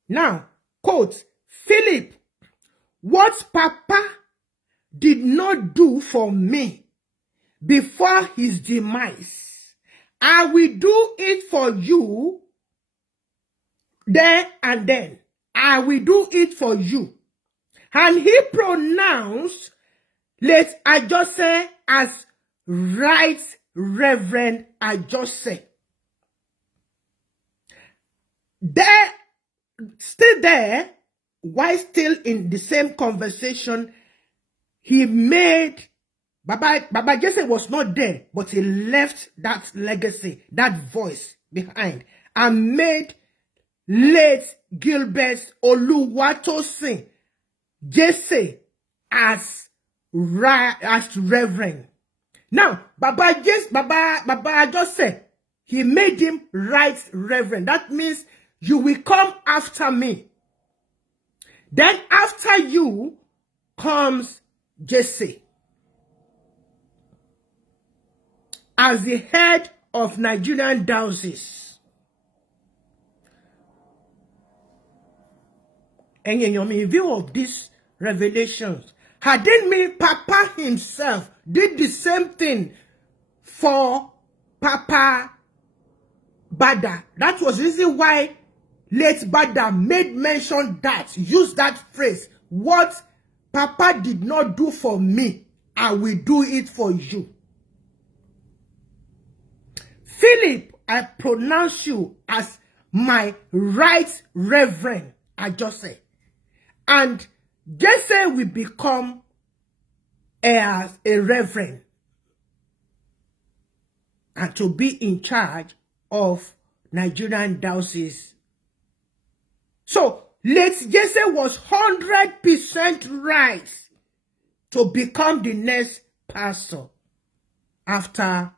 now, quote, Philip, what Papa did not do for me before his demise, I will do it for you there and then. I will do it for you. And he pronounced late Ajose as Right Reverend Ajose. There, still there, while still in the same conversation, he made, Baba Jesse was not there, but he left that legacy, that voice behind, and made late Gilbert Oluwatosin Jesse as Reverend. Now, Baba Jose, he made him Right Reverend. That means you will come after me. Then after you comes Jesse as the head of Nigerian diocese. And in view of these revelations, hadn't me Papa himself did the same thing for Papa Bada. That was the reason why late Bada made mention that, used that phrase, what Papa did not do for me, I will do it for you. Philip, I pronounce you as my Right Reverend Ajose. And Jesse will become as a reverend and to be in charge of Nigerian diocese. So, late Jesse was 100% right to become the next pastor after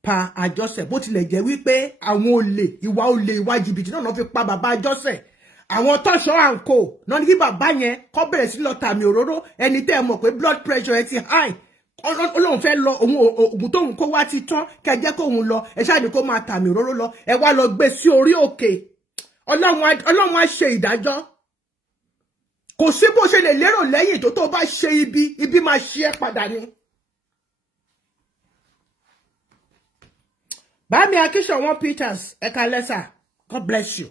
Pa Ajose. Bó tilẹ̀ jẹ́ wípé àwọn olè, ìwà jìbìtì náà fi pa bàbá Ajose. Àwọn tọ́ṣọ́ àǹkó náà ní kí bàbá yẹn kó bẹ̀rẹ̀ sí lọ tàmì òróró, ẹni tẹ́ mọ̀ pé blood pressure ẹ ti high. Ọlọ́run fẹ́ lọ ògùn tóun kó wá ti tán kẹjẹ́ kóun lọ, ẹ ṣáà ní kó máa tàmì òróró lọ, ẹ wá lọ gbé sí orí òkè. Ọlọ́run á ṣe ìdájọ́. Kò sí bó ṣe lè lérò lẹ́yìn tó bá ṣe ibi máa ṣe ẹ́ padà ni. Bami Akíṣọ̀wọ́n Peters, Eka Lesa, God bless you.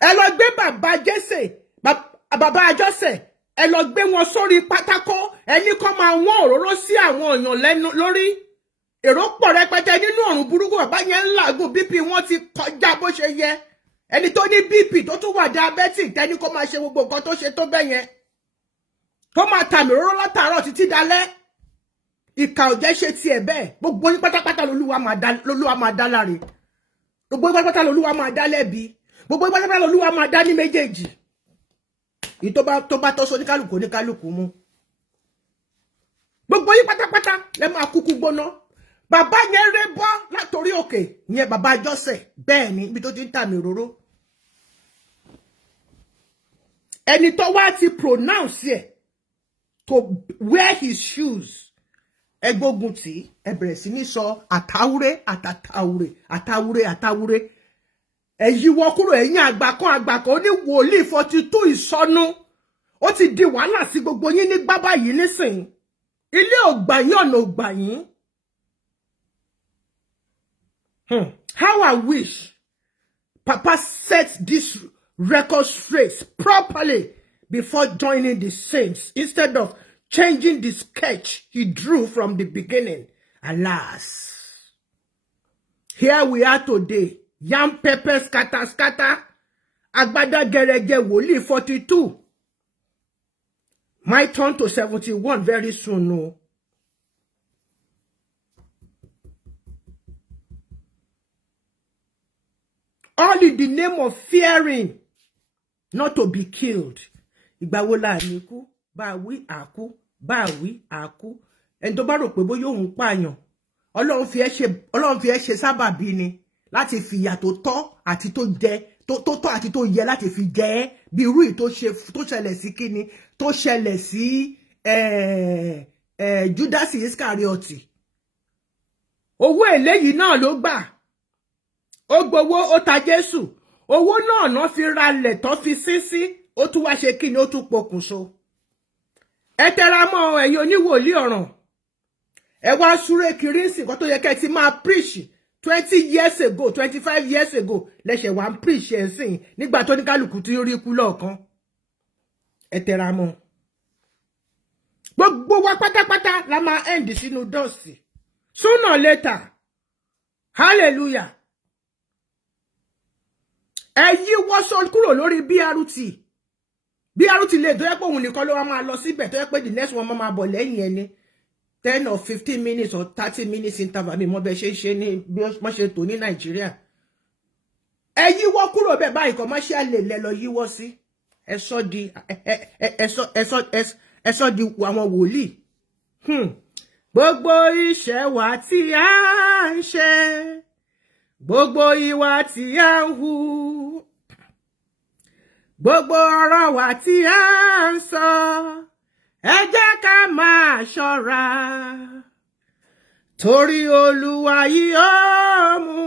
Ẹ lọ gbé bàbá Jesse, bàbá Ajose, ẹ lọ gbé wọn sórí pátákó, ẹni kan máa wọ́n òróró sí àwọn èèyàn lẹ́nu lórí. Èrò pọ̀ rẹpẹtẹ nínú ọ̀run burúkú, bàbá yẹn ń làágùn BP wọn ti kọjá bó ṣe yẹ. Ẹni tó ní BP tó tún wà diabetic, tẹ́ni kó máa ṣe gbogbo nǹkan tó ṣe tó bẹ́ẹ̀ yẹn. Tó máa tàmì òróró látàárọ̀ títí dalẹ́. Ìkà ò jẹ́ ṣe tiẹ̀ bẹ́ẹ̀. Gbogbo yín pátápátá lolúwa máa dá láre. Gbogbo yín pátápátá lolúwa máa dá lẹ́bi. Gbogbo yín pátápátá lolúwa máa dá ní méjèèjì. Tó bá tọ́ sọ oníkálùkù mú. Gbogbo yín pátápátá lẹ máa kúkú gbóná. Bàbá yẹn ré bọ́ látorí òkè, ìyẹn bàbá Ajose, bẹ́ẹ̀ ni ibi tó ti ń tàmì òróró. Ẹni tó wá ti pronounce ẹ̀ to wear his shoes. Ẹgbógun tí ẹ bẹ̀rẹ̀ sí ní sọ àtàwúrẹ́. Ẹ yíwọ́ kúrò ẹ̀yin àgbàkan ní wòlíì 42 ìsọnù. Ó ti di wàhálà sí gbogbo yín ní gbá báyìí nísìn. Ilé ògbà yín ọ̀nà ògbà yín. How I wish Papa set this record straight properly before joining the saints instead of changing the sketch he drew from the beginning. Alas, here we are today. Yam pepper scatter. Agbada gerege wòlíì 42. My turn to 71 very soon. No. All in the name of fearing not to be killed. Ìgbàwọlá niku. Bá wí àkú. Ẹni tó bá rò pé bóyá òun pààyàn. Ọlọ́run fi ẹ́ ṣe sábàbí ni láti fi ìyà tó tọ́ àti tó jẹ tó tọ́ àti tó yẹ láti fi jẹ ẹ́ bí irú ì tó ṣẹlẹ̀ sí kíni tó ṣẹlẹ̀ sí Judas Iscariot. Owó èlé yìí náà ló gbà. Ó gbowó ó ta Jésù. Owó náà fi ralẹ̀ tó fi sínsí. Ó tún wá ṣe kíni ó tún pokùnso. ẹ tẹra mọ́ ẹ̀yin oníwòlíì ọ̀ràn. Ẹ wá súré kiri ńsìn kan tó yẹ kẹ́ ti máa preach 20 years ago, 25 years ago, lẹ́ṣẹ̀ wá ń preach ẹ̀ ńsìn nígbà tó ní kálukú tí rí kú lọ́ọ̀kan. Ẹ tẹra mọ́. Gbogbo wa pátápátá la máa end sínú dọ́ọ̀sì. Sooner or later. Hallelujah. Ẹ yíwọ́ sọ kúrò lórí BRT. BRT lè tó yẹ pé òun nìkan ló wá máa lọ síbẹ̀ tó yẹ pé the next one máa bọ̀ lẹ́yìn ẹni. 10 or 15 minutes or 30 minutes interval mi mo bẹ ṣe ní bí wọ́n ṣe tò ní Nàìjíríà. Ẹ yíwọ́ kúrò bẹ́ẹ̀ báyìí commercial lè lọ yíwọ́ sí. Ẹ sọ di àwọn wòlíì. Gbogbo iṣẹ́ wa tí a ń ṣe, gbogbo ìwà tí a ń hù, gbogbo ọ̀rọ̀ wa tí a ń sọ, ẹ jẹ́ ká máa ṣọ́ra, torí Olúwa yóò mú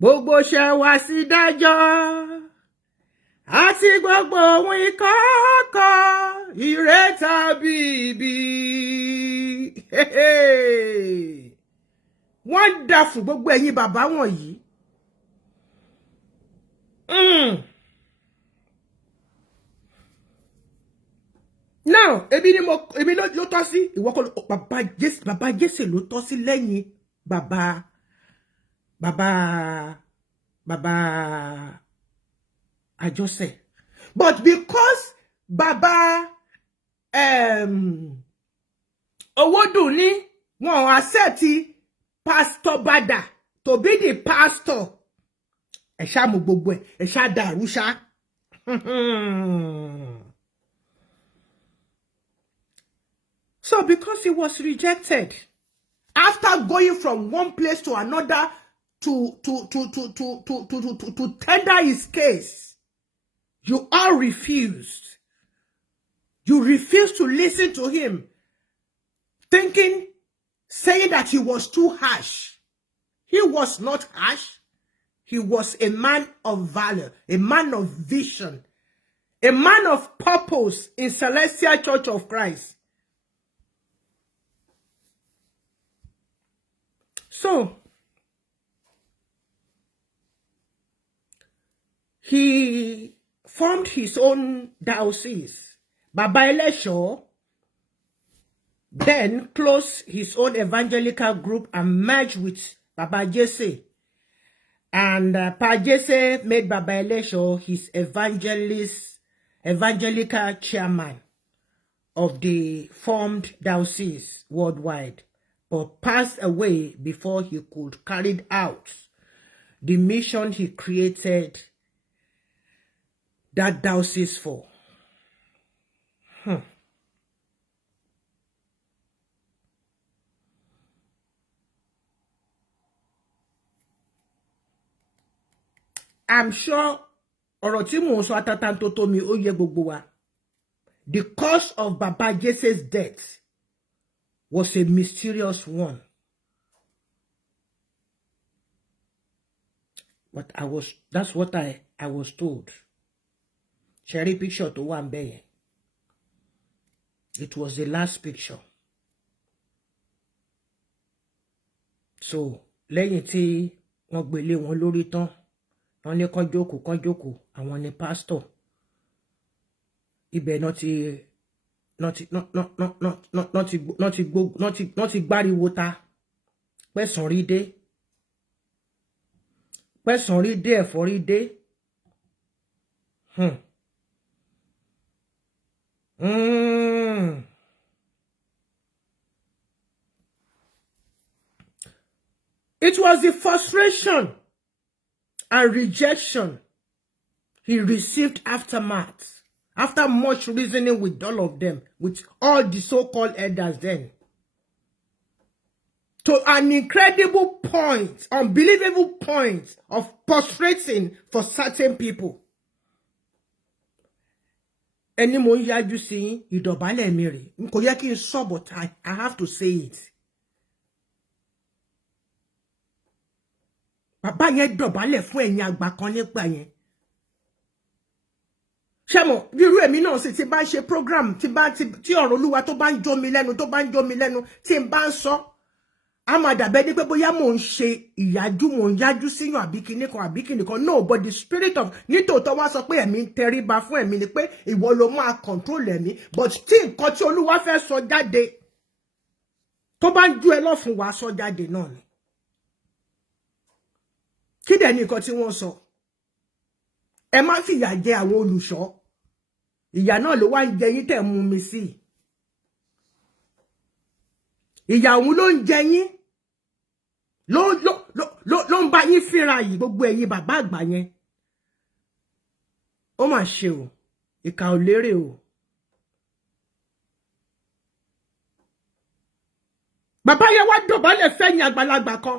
gbogbo iṣẹ́ wa sí dájọ́, àti gbogbo ohun ìkọ̀kọ̀ ire tàbí ibi. Wọ́n dá fún gbogbo ẹ̀yin bàbá wọ̀nyí. Now, ebi ló tọ́ sí ìwọ kọ́ bàbá Jésè ló tọ́ sí lẹ́yìn bàbá Àjọṣe. But because bàbá Owódùnní wọ́n accept Pastor Bada to be the pastor. Ẹ ṣá mú gbogbo ẹ ṣá dàrú ṣá. So because he was rejected, after going from one place to another to tender his case, you all refused. You refused to listen to him, saying that he was too harsh. He was not harsh. He was a man of valor, a man of vision, a man of purpose in Celestial Church of Christ. So, he formed his own diocese. Baba Elesho then closed his own evangelical group and merged with Baba Jesse. And Pa Jesse made Baba Elesho his evangelical chairman of the formed diocese worldwide, but passed away before he could carry out the mission he created that diocese for. I'm sure ọ̀rọ̀ tí mò ń sọ atatanto tó mi ó yé gbogbo wa. The cause of Baba Jesse's death was a mysterious one. But that's what I was told. Cherry picture to one bay. It was the last picture. So, lẹ́yìn tí wọ́n gbélé wọn lórí tán, wọ́n ní kán jókòó, àwọn ni pastor. Ibẹ̀ náà ti gbáriwo ta. Pẹ̀sán rí dé, ẹ̀fọ́ rí dé. It was the frustration and rejection he received after much reasoning with all of them, with all the so-called elders then, to an incredible point, unbelievable point of prostrating for certain people. Ẹni mo yájú sí ìdọ̀bálẹ̀ mi rè, kò yẹ kí n sọ, but I have to say it. Bàbá yẹn dọ̀bálẹ̀ fún ẹ̀yin àgbà kan nígbà yẹn. Ṣé mo irú èmi náà sì tí bá ṣe program tí ọ̀rọ̀ Olúwa tó bá ń jó mi lẹ́nu tí n bá ń sọ a máa dàbẹ́ ní pé bóyá mò ń ṣe ìyájú mò ń yájú síyàn àbí kinní kan no, but the spirit of nítòótọ́ wá sọ pé ẹ̀mí ń tẹríba fún ẹ̀mí ni pé ìwọ ló máa control ẹ̀mí, but tí nǹkan tí Olúwa fẹ́ sọ jáde tó bá ń jú ẹ lọ́fun wá sọ jáde náà ni. Kí dẹ̀ ni nǹkan tí wọ́n sọ? Ẹ má fìyà jẹ àwọn olùṣọ́, ìyà náà ló wá ń jẹ yín tẹ̀ mú mi sí. Ìyà òun ló ń jẹ yín ló ń bá yín fínra yìí, gbogbo ẹ̀yin bàbá àgbà yẹn. Ó mà ṣe o, ìkà ò lérè o. Bàbá yẹn wá dọ̀bálẹ̀ fẹ́yìn àgbàlagbà kan,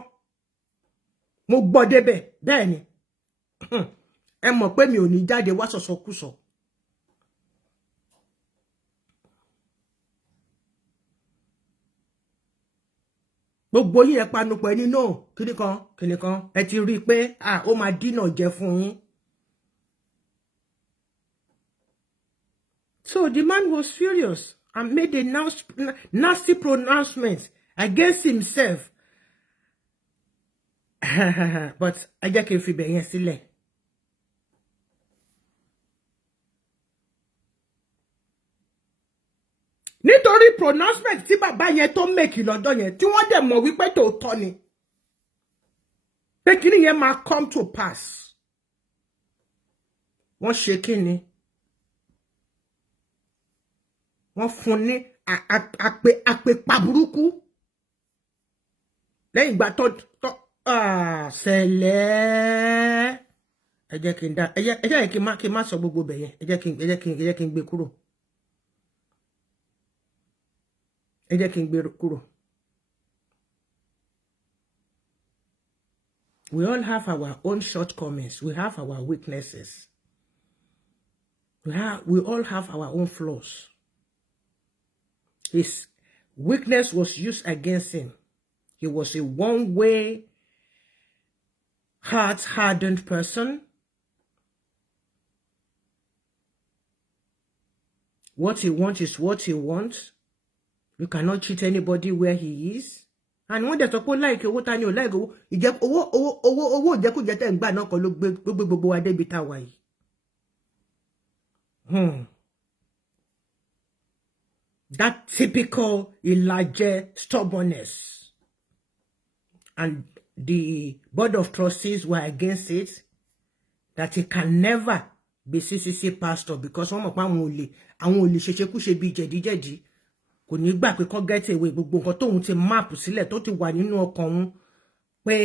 mo gbọ́ débẹ̀ bẹ́ẹ̀ ni. Ẹ mọ̀ pé mi ò ní jáde wá sọ̀sọkúsọ. Gbogbo yín ẹ panupọ̀ ẹni náà kíní kan ẹ ti rí i pé ó máa dínà jẹ fún yín. So the man was furious and made a nasty pronouncement against himself. But ẹ jẹ́ kí n fi bẹ̀ yẹn sílẹ̀. Nítorí pronouncement tí bàbá yẹn tó make lọ́dọ̀ yẹn tí wọ́n dẹ̀ mọ̀ wípé tòótọ́ ni pé kíní yẹn máa come to pass. Wọ́n ṣe kíni? Wọ́n fún ní àpèpà burúkú lẹ́yìn ìgbà tó ṣẹlẹ̀. Ẹ jẹ́ kí n má sọ gbogbo bẹ̀ yẹn. Ẹ jẹ́ kí n gbé kúrò. Ẹ jẹ́ kí n gbé kúrò. We all have our own shortcomings. We have our weaknesses. We all have our own flaws. His weakness was used against him. He was a one-way, heart-hardened person. What he wants is what he wants. You cannot treat anybody where he is. And when they talk like owó ta ni ò like owó, owó ìjẹkújẹ tẹ́ ń gbà náà kọ́ ló gbé gbogbo wa débi tá wà yìí. That typical Ìlàjẹ stubbornness. And the board of trustees were against it, that he can never be CCC pastor because wọ́n mọ̀ pé àwọn ò lè ṣeṣekúṣe bí jẹ̀díjẹ̀dí. Kò ní gbà pé kó get away gbogbo nǹkan tóun ti map sílẹ̀ tó ti wà nínú ọkàn òun pé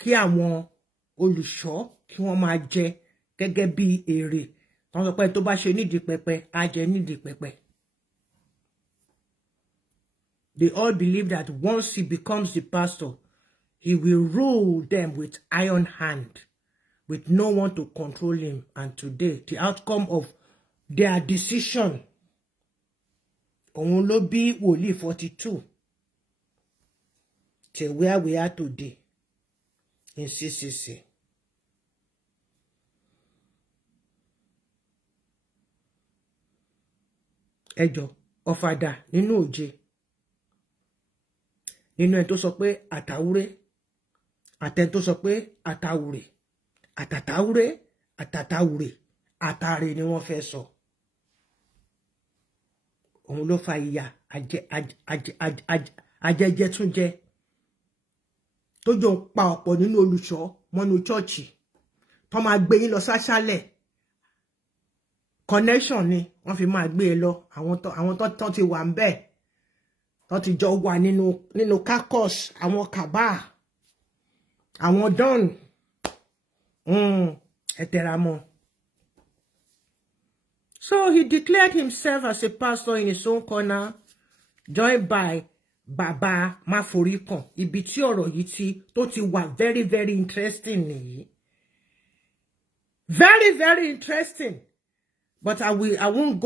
kí àwọn olùṣọ́ kí wọ́n máa jẹ gẹ́gẹ́ bí èrè. Wọ́n sọ pé tó bá ṣe nídìí pẹpẹ á jẹ nídìí pẹpẹ. They all believe that once he becomes the pastor, he will rule them with iron hand, with no one to control him. And today, the outcome of their decision, òun ló bí wòlíì 42 till where we are today in CCC. Ẹjọ́ ọ̀fadà nínú òjé, nínú ẹ̀ tó sọ pé àtàwúré, àtẹ̀ tó sọ pé àtàwúré, àtàtàwúré, àtàtàwúré, àtàrè ni wọ́n fẹ́ sọ. Òun ló fa ìyà ajẹjẹ tún jẹ tó jọ ń pa ọ̀pọ̀ nínú olùṣọ́ mọ́nú chọ́ọ̀chì tó máa gbé yín lọ sáṣálẹ̀. Connection ni wọ́n fi máa gbé e lọ. Àwọn tó ti wà ń bẹ̀ tó ti jọ wà nínú caucus, àwọn kàbá, àwọn don ẹ tẹra mọ́. So he declared himself as a pastor in his own corner, joined by Baba Maforikan. Ibi tí ọ̀rọ̀ yìí tó ti wà very, very interesting nìyí. Very, very interesting. But I don't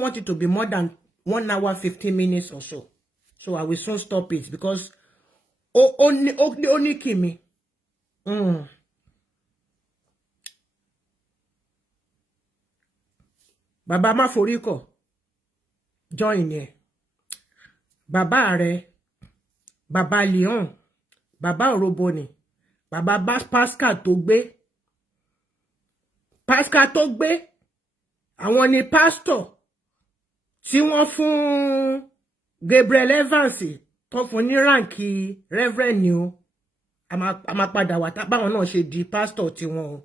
want it to be more than 1 hour 15 minutes or so. So I will soon stop it because only Kimi. bàbá má forí kọ̀ join ẹ̀ bàbá rẹ̀ bàbá Leon bàbá Oroboni bàbá Pascal tó gbé àwọn ni pastor tí wọ́n fún Gabriel Evans tó fún ní ránkì reverend ni o a máa padà wá báwọn náà ṣe di pastor tí wọ́n o.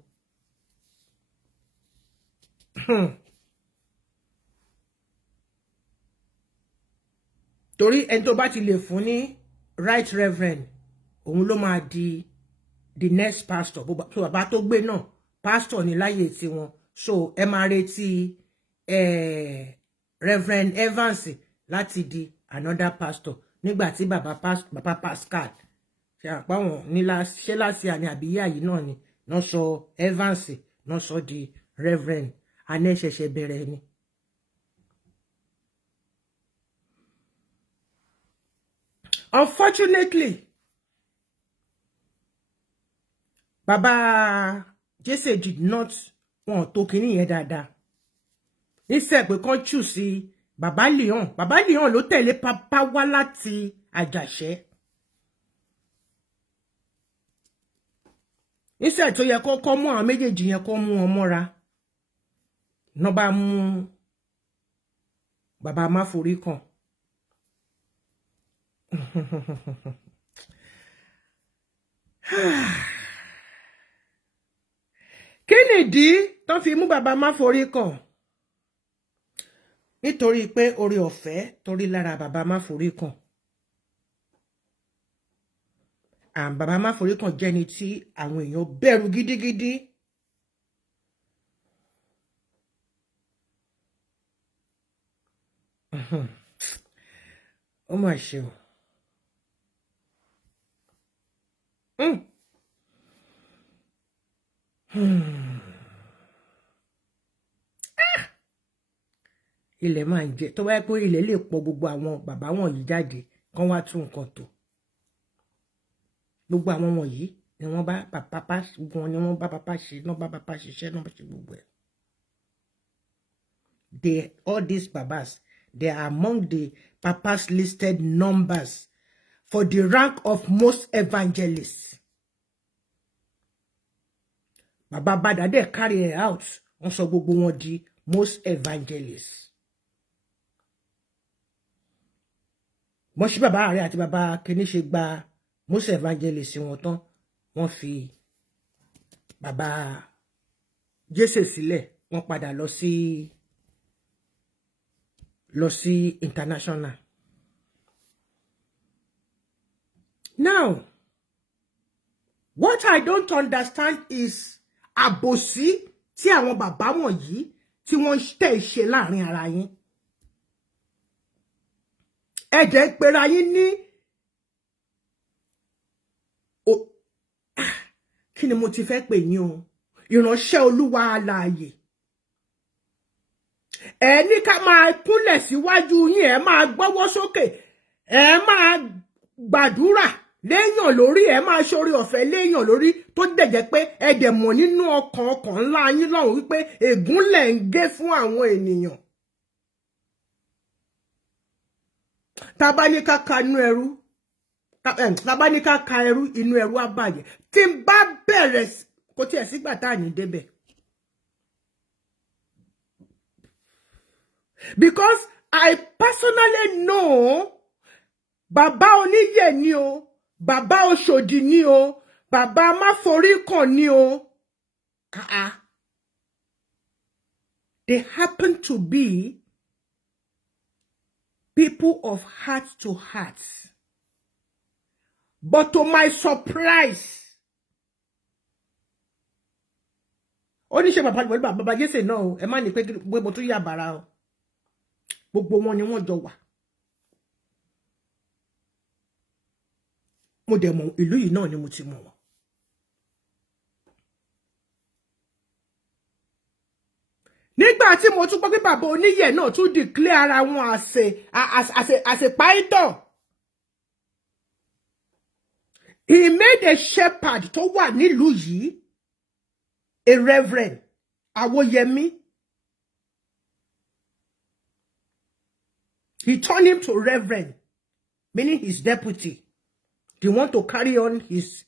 Torí ẹni tó bá ti lè fún ní right reverend òun ló máa di the next pastor so bàbá tó gbé náà pastor ní láyé tiwọn so ẹ máa retí reverend Evans láti di another pastor nígbà tí bàbá Pascal ṣe àpáwọn ní ṣe láti àní àbíyá yìí náà ni náà sọ Evans náà sọ di reverend anẹ ṣẹ̀ṣẹ̀ bẹ̀rẹ̀ ni. Unfortunately, Baba Jesse did not want to kini yẹn dáadáa. Níṣẹ́ pé kán choose sí Baba Leon. Baba Leon ló tẹ̀lé papa wá láti Àjàṣẹ́. Níṣẹ́ tó yẹ kó mú àwọn méjèèjì yẹn kó mú wọn mọ́ra. Ná bá mú Baba Máforí kan. Kí nìdí tó fi mú bàbá Máforí kan? Nítorí pé oore ọ̀fẹ́ torí lára bàbá Máforí kan. Bàbá Máforí kan jẹ́ ni tí àwọn èèyàn bẹ̀rù gidigidi. Ó mà ṣe o. Ilẹ̀ máa ń jẹ tó wáyé pé ilẹ̀ lè pọ̀ gbogbo àwọn bàbá wọ̀nyí jáde kán wá tún nǹkan tó gbogbo àwọn wọ̀nyí ni wọ́n bá papa wọn ni wọ́n bá papa ṣe náà bá papa ṣiṣẹ́ náà bá ṣe gbogbo ẹ̀. All these babas they are among the papas listed numbers for the rank of most evangelists. Baba Bada dẹ̀ carry it out wọ́n sọ gbogbo wọn di most evangelists. Mo ṣe bàbá ààrẹ àti bàbá kìíní ṣe gba most evangelists wọn tán wọ́n fi bàbá Jésè sílẹ̀ wọ́n padà lọ sí international. Now, what I don't understand is àbòsí tí àwọn bàbá wọ̀nyí tí wọ́n tẹ̀ ṣe láàrin ara yín. Ẹ jẹ́ pera yín ní kí ni mo ti fẹ́ pè yín o ìránṣẹ́ Olúwa alààyè. Ẹ ní ká máa kúnlẹ̀ síwájú yín ẹ máa gbọ́wọ́ sókè ẹ máa gbàdúrà léèyàn lórí ẹ máa ṣorí ọ̀fẹ́ léèyàn lórí tó dẹ̀jẹ́ pé ẹ dẹ̀ mọ̀ nínú ọkàn ńlá yín lọ́hùn wípé ègún lẹ̀ ń gé fún àwọn ènìyàn. Tá bá ní ká ka inú ẹrú tá bá ní ká ka ẹrú inú ẹrú á bàjẹ́ tí n bá bẹ̀rẹ̀ kò tiẹ̀ sígbà tá à ní débẹ̀. Because I personally know bàbá oníyè ni o bàbá Òṣòdì ni o bàbá Máforí kan ni o. They happen to be people of heart to heart. But to my surprise, oníṣẹ́ bàbá Jésè náà o ẹ má ní pé mo tún yà bàrà o gbogbo wọn ni wọ́n jọ wà. Mo dẹ̀ mọ̀ ìlú yìí náà ni mo ti mọ̀ wọ́n. Nígbà tí mo tún gbọ́ pé bàbá oníyè náà tún declare ara wọn as a pastor. He made a shepherd tó wà nílùú yìí a reverend Àwòyẹmí. He turned him to reverend, meaning his deputy. They want to carry on his...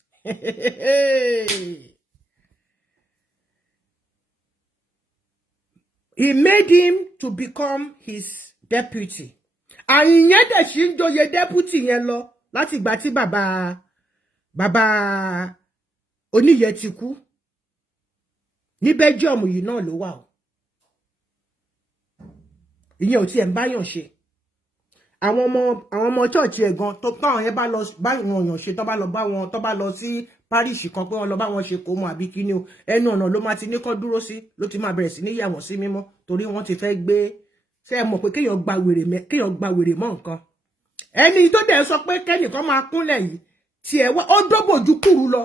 He made him to become his deputy. And ìyẹn dẹ̀ ṣì ń joyè deputy yẹn lọ láti ìgbà tí bàbá Oníyẹ ti kú. Ní Belgium yìí náà ló wà o. Ìyẹn ò tiẹ̀ ń báyàn ṣe. Àwọn ọmọ church ẹ̀ gan tó táwọn yẹn bá lọ bá wọn yàn ṣe tó bá lọ sí parish kan pé wọ́n lọ bá wọn ṣe kó mọ àbí kíni o. Ẹnu ọ̀nà ló máa ti ní kó dúró sí, ló ti máa bẹ̀rẹ̀ sí ní yà wọ́n sí mímọ́ torí wọ́n ti fẹ́ gbé ṣé ẹ mọ̀ pé kéèyàn gba wèrè mọ́ nǹkan. Ẹni tó dẹ̀ sọ pé kẹ́nìkan máa kúnlẹ̀ yìí tiẹ̀ wá ó dóbòjú kúrú lọ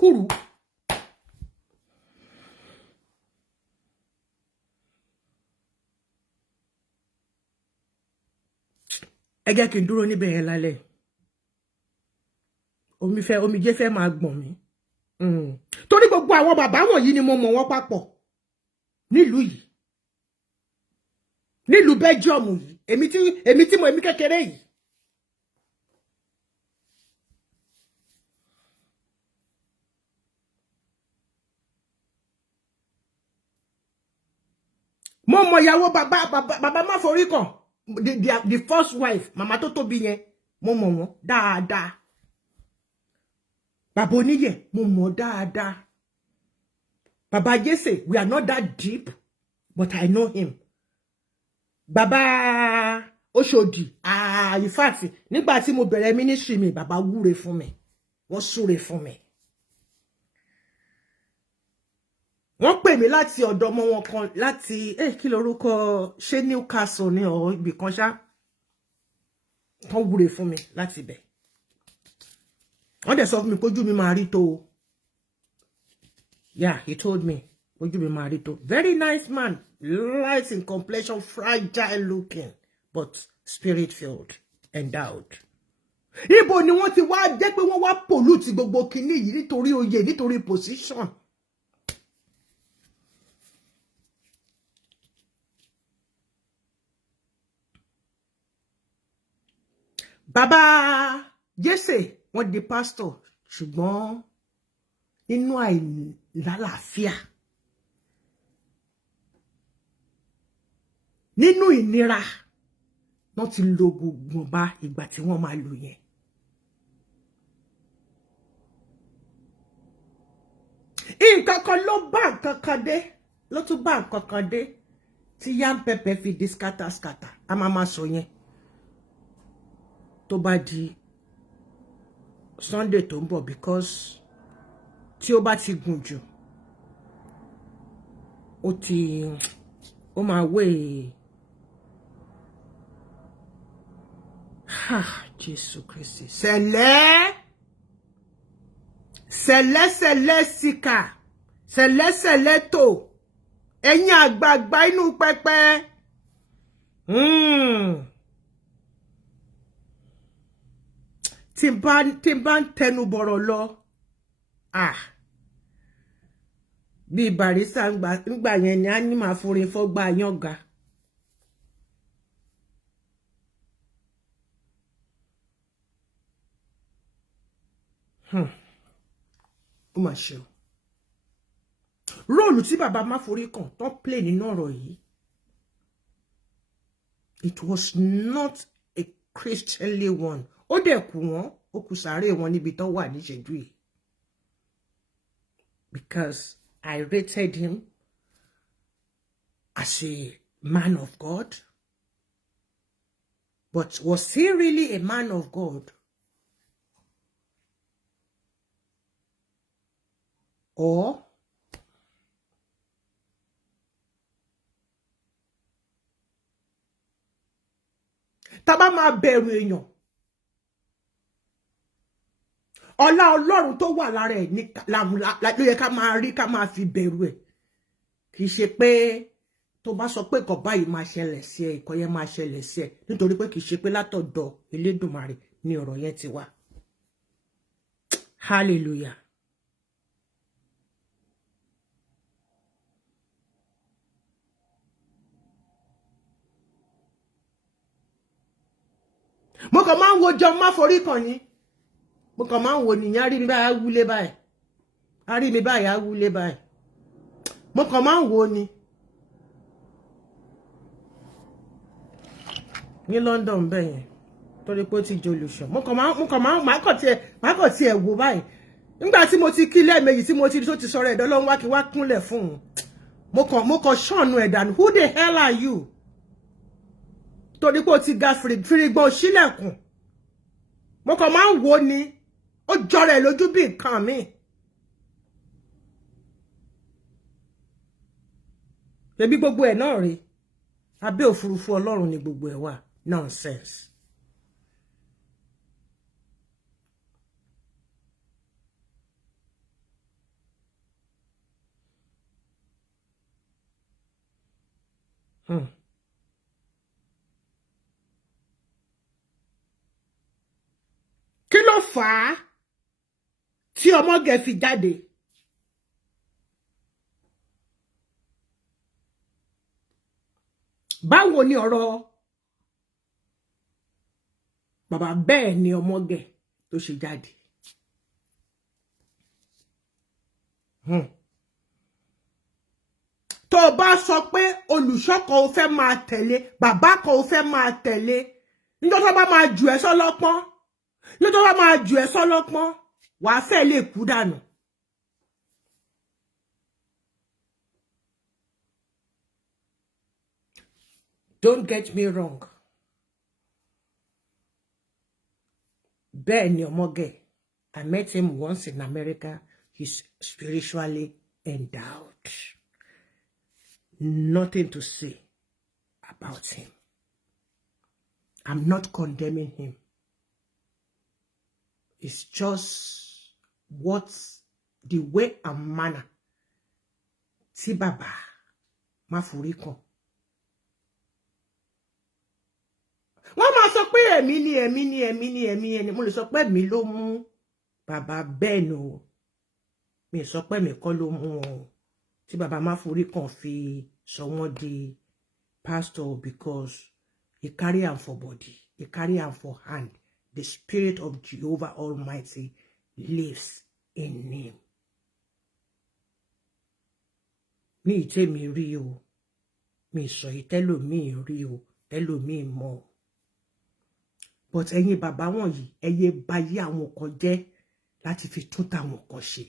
kúrú. Ẹ jẹ́ kí n dúró níbẹ̀ yẹn lálẹ́. Omijé fẹ́ máa gbọ̀n mí. Torí gbogbo àwọn bàbá wọ̀nyí ni mo mọ̀ wọ́n papọ̀ nílùú yìí. Nílùú Belgium yìí. Èmi tí mo èmi kékeré yìí. Mo mọ̀ ìyàwó bàbá má forí kàn. The first wife, mama tó tóbi yẹn, mo mọ̀ wọ́n dáadáa. Bàbá Oníyẹ, mo mọ̀ dáadáa. Bàbá Jesse, we are not that deep, but I know him. Bàbá Oṣòdì, in fact, nígbà tí mo bẹ̀rẹ̀ ministry mi, bàbá wúre fún mi. Wọ́n súre fún mi. Wọ́n pè mí láti ọ̀dọ̀ ọmọ wọn kan láti kí lorúkọ ṣé Newcastle ní ọ̀ ibì kan ṣá. Wọ́n wúre fún mi láti bẹ̀. Wọ́n dẹ̀ sọ fún mi pé ojú mi máa rí tó. Yeah, he told me ojú mi máa rí tó. Very nice man, light in complexion, fragile looking, but spirit filled, endowed. Ibo ni wọ́n ti wá jẹ́ pé wọ́n wá pollute gbogbo kinní yìí nítorí oyè, nítorí position. Bàbá Jesse wọ́n di pastor ṣùgbọ́n nínú àìlálàáfíà nínú ìnira wọ́n ti lo gbogbo bá ìgbà tí wọ́n máa lò yẹn. Nǹkan kan ló bá nǹkan kan dé ló tún bá nǹkan kan dé tí yam pepper fi di skata a máa sọ yẹn. Tó bá di Sunday tó ń bọ̀ because tí ó bá ti gùn jù ó máa wé Jésù Kristi sẹ̀lẹ̀ síkà sẹ̀lẹ̀ tó ẹ̀yin àgbààgbà inú pẹpẹ. Tí bá ń tẹnu bọ̀rọ̀ lọ bí Barrister ńgbà yẹn ni a ní máa forin fọ́gbà yànga. Ó mà ṣe o. Róòlù tí bàbá má forí kàn tó play nínú ọ̀rọ̀ yìí, it was not a Christianly one. Ó dẹ̀ kù wọ́n, ó kù sàárè wọn níbi tó wà níṣẹ́jú yìí. Because I rated him as a man of God. But was he really a man of God? Or tá bá máa bẹ̀rù èèyàn, ọlá Ọlọ́run tó wà lára ẹ̀ ní ló yẹ ká máa rí, ká máa fi bẹ̀rù ẹ̀. Kì í ṣe pé tó bá sọ pé nǹkan báyìí máa ṣẹlẹ̀ sí ẹ, nǹkan yẹn máa ṣẹlẹ̀ sí ẹ, nítorí pé kì í ṣe pé látọ̀dọ̀ Elédùmarè ni ọ̀rọ̀ yẹn ti wá. Hallelujah. mo kàn máa ń wo jọun má forí kan ni mo kàn máa ń wo nìyẹn á rí mi báyìí á wúlé báyìí á rí mi báyìí á wúlé báyìí mo kàn máa ń wo ni ní London bẹ́ẹ̀ yẹn torí pé ó ti jolùṣọ́ mo kàn máa má kàn tiẹ̀ wò báyìí nígbà tí mo ti kí lẹ́ẹ̀mejì tí mo ti rí tó ti sọ̀rọ̀ ẹ̀dọ́ lọ́wọ́ wá kí wá kúnlẹ̀ fún un mo kàn ṣọ́ọ̀nù ẹ̀ dànù who the hell are you torí pé ó ti ga fìrìgbọ́n sílẹ̀kùn mo kàn máa ń wo ni ó jọra ẹ̀ lójú bí nǹkan mi ṣebí gbogbo ẹ̀ náà rí abẹ́ òfurufú Ọlọ́run ni gbogbo ẹ̀ wà nonsense. Kí ló fà á tí Ọmọge fi jáde? Báwo ni ọ̀rọ̀ bàbá bẹ́ẹ̀ ni Ọmọge tó ṣe jáde? Tó bá sọ pé olùṣọ́ kan ò fẹ́ máa tẹ̀lé, bàbá kan ò fẹ́ máa tẹ̀lé, níjọ́ tó bá máa jù ẹ́ sọ́lọ́pọ́n, níjọ́ tó bá máa jù ẹ́ sọ́lọ́pọ́n, wàá fẹ́ lè kú dànù. Don't get me wrong. Bẹ́ẹ̀ ni Ọmọge, I met him once in America. He's spiritually endowed. Nothing to say about him. I'm not condemning him. It's just what's the way and manner tí bàbá má forí kan. Wọ́n máa sọ pé ẹ̀mí mo lè sọ pé ẹ̀mí ló mú bàbá bẹ́ẹ̀ nù o. Mi sọ pé ẹ̀mí kọ́ ló mú wọn o. Tí bàbá má forí kan fi sọ wọ́n di pastor because he carry am for body, he carry am for hand. The spirit of Jehovah Almighty lives in him. Mi ìtẹ́mi rí o. Mi sọ ìtẹ́lòmí rí o. Tẹ́lòmí mọ̀. But ẹ̀yin bàbá wọ̀nyí, ẹ yé bayé àwọn kan jẹ́ láti fi tún tàwọn kan ṣe.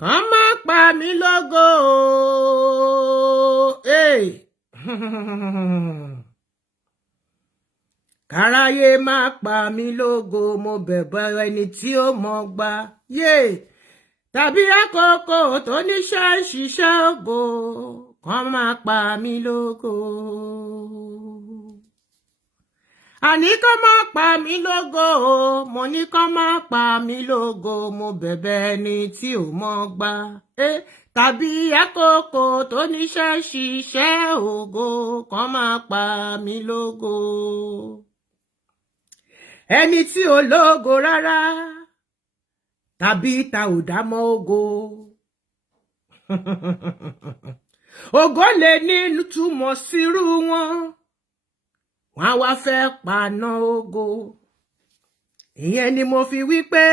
Kàn má pa mí lógo káráyé má pa mí lógo, mo bẹ̀bẹ̀ ẹni tí ó mọ̀ gbà tàbí àkókò tó níṣẹ́ ṣiṣẹ́ ògo, kàn má pa mí lógo. Àní kàn má pa mí lógo, mo ní kàn má pa mí lógo, mo bẹ̀bẹ̀ ẹni tí ò mọ̀ gbà tàbí àkókò tó níṣẹ́ ṣiṣẹ́ ògo, kàn má pa mí lógo. Ẹni tí ò lógo rárá tàbí ta ò dá mọ́ ògo. Ògo lè ní túmọ̀ sírú wọn, wọ́n á wá fẹ́ paná ògo. Ìyẹn ni mo fi wí pé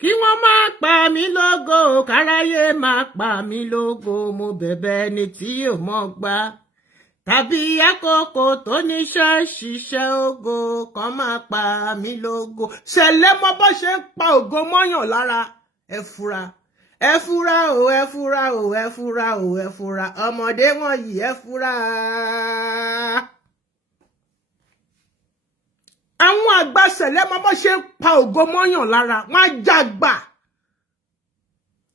kí wọ́n má pa mí lógo, káráyé má pa mí lógo, mo bẹ̀bẹ̀ ẹni tí ò mọ̀ gbà tàbí àkókò tó níṣẹ́ ṣiṣẹ́ ògo, kàn má pa mí lógo. Ṣẹlẹ̀ mọ́ bó ṣe ń pa ògo mọ́yàn lára. Ẹ fura, ẹ fura o, ẹ fura o, ẹ fura o, ẹ fura. Ọmọdé wọ̀nyí ẹ fura. Àwọn àgbà ṣẹlẹ̀ mọ́ bó ṣe ń pa ògo mọ́yàn lára. Wọ́n á jàgbà.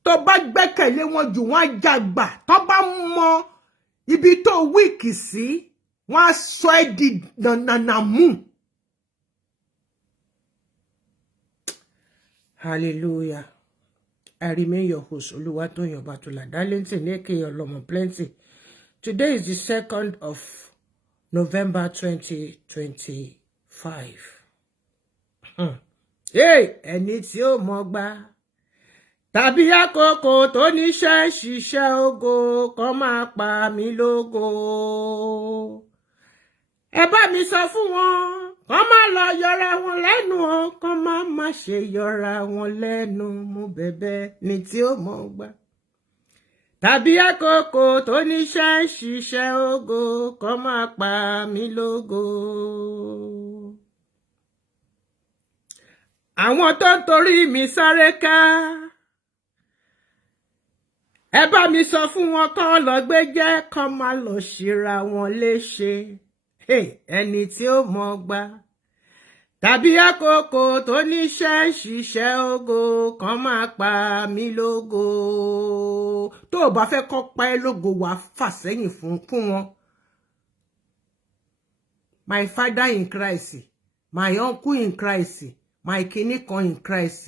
Tó bá gbẹ́kẹ̀lé wọn jù, wọ́n á jàgbà. Tó bá mọ ibi tó wíìkì sí, wọ́n á sọ ẹ́ di nànàmú. Hallelujah. I remain your host, Oluwatoyin Obatola Darlington, aka Olomo Plenty. Today is the 2nd of November 2025. ẹni tí ó mọ̀ gbà tàbí àkókò tó níṣẹ́ ṣiṣẹ́ ògo kan máa pa mí lógo. Ẹ bá mi sọ fún wọn kán má lọ yọra wọn lẹ́nu o, kán má ṣe yọra wọn lẹ́nu, mo bẹ̀bẹ̀ ní tí ó mọ̀ gbà tàbí àkókò tó níṣẹ́ ṣiṣẹ́ ògo kán máa pa mí lógo. Àwọn tó ń torí mi sáré ká, ẹ bá mi sọ fún wọn kán lọ gbé jẹ́, kán má lọ ṣera wọn léṣe. Ẹni tí ó mọ̀ gbà tàbí àkókò tó níṣẹ́ ṣiṣẹ́ ògo kan máa pa mí lógo. Tó o bá fẹ́ kọ́ pa ẹ́ lógo wá fà sẹ́yìn fún wọn. My father in Christ, my uncle in Christ, my kinní kan in Christ.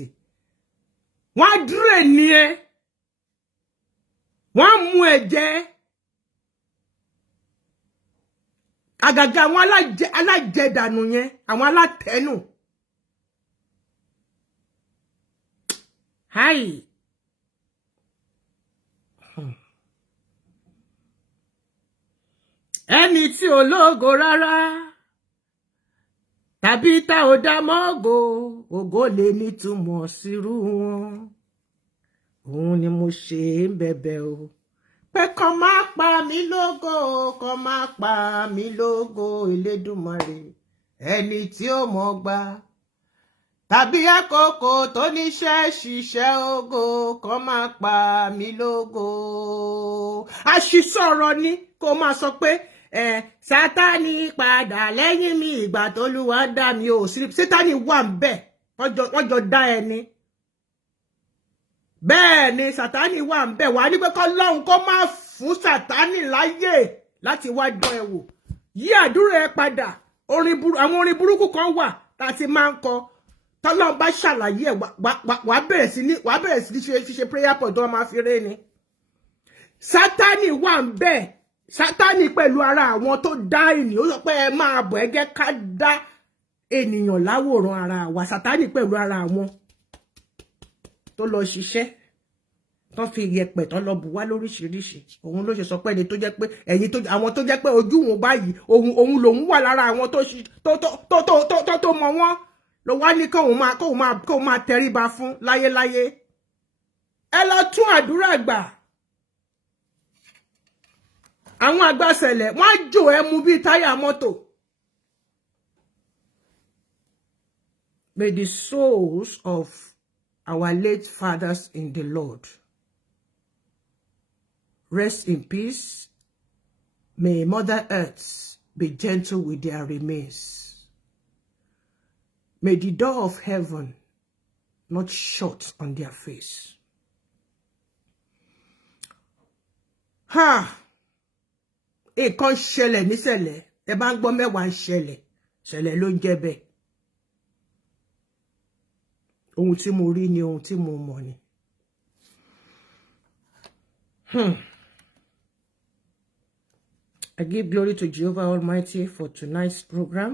Wọ́n á dúró ní ẹ, wọ́n á mú ẹ jẹ. Àgàgà àwọn alájẹdànù yẹn, àwọn alátẹnu. Hi. Ẹni tí ò lógo rárá tàbí tá ò dá mọ́gò, ògo lè nítumọ̀ sírú wọn. Òun ni mo ṣe ń bẹ̀bẹ̀ o, pé kán má pa mí lógo, kán má pa mí lógo, Elédùmarè. Ẹni tí ó mọ̀ gbà tàbí àkókò tó níṣẹ́ ṣiṣẹ́ ògo kán má pa mí lógo. Àṣìsọ̀rọ̀ ni kó máa sọ pé Sátánì padà lẹ́yìn mi ìgbà t'Olúwa dá mi ò sí. Sátánì wà ń bẹ̀, wọ́n jọ dá ẹni. Bẹ́ẹ̀ ni Sátánì wà ń bẹ̀, wà ní pé k'Ọlọ́run kó má fún Sátánì láyè láti wá dán ẹ wò. Yí àdúrà ẹ padà. Àwọn orin burúkú kan wà láti máa ń kọ. T'Ọlọ́run bá ṣàlàyé ẹ̀ wà bẹ̀rẹ̀ sí ní ṣe prayer point tó máa fi ré ni. Sátánì wà ń bẹ̀. Sátánì pẹ̀lú ara àwọn tó dá ènìyàn. Ó sọ pé ẹ máa bọ̀, ẹ jẹ́ ká dá ènìyàn láwòrán ara wa. Sátánì pẹ̀lú ara àwọn tó lọ ṣiṣẹ́, tó fi yẹ̀pẹ̀ tó lọ bù wá lóríṣiríṣi. Òun ló ṣe sọ pé ẹni tó jẹ́ pé ẹ̀yin tó àwọn tó jẹ́ pé ojú wọn báyìí òun lòun wà lára àwọn tó mọ wọn ló wá ní kóun máa tẹríba fún láyéláyé. Ẹ lọ tún àdúrà gbà. Àwọn àgbàsẹ̀lẹ̀ wọ́n á jò ẹ́ mú bí táyà mọ́tò. May the souls of our late fathers in the Lord rest in peace. May Mother Earth be gentle with their remains. May the door of heaven not shut on their face. Nǹkan ṣẹlẹ̀ níṣẹ̀lẹ̀, ẹ bá ń gbọ́ mẹ́wàá ń ṣẹlẹ̀ ló ń jẹ́ bẹ́ẹ̀. Ohun tí mo rí ni ohun tí mo mọ̀ ni. I give glory to Jehovah Almighty for tonight's program.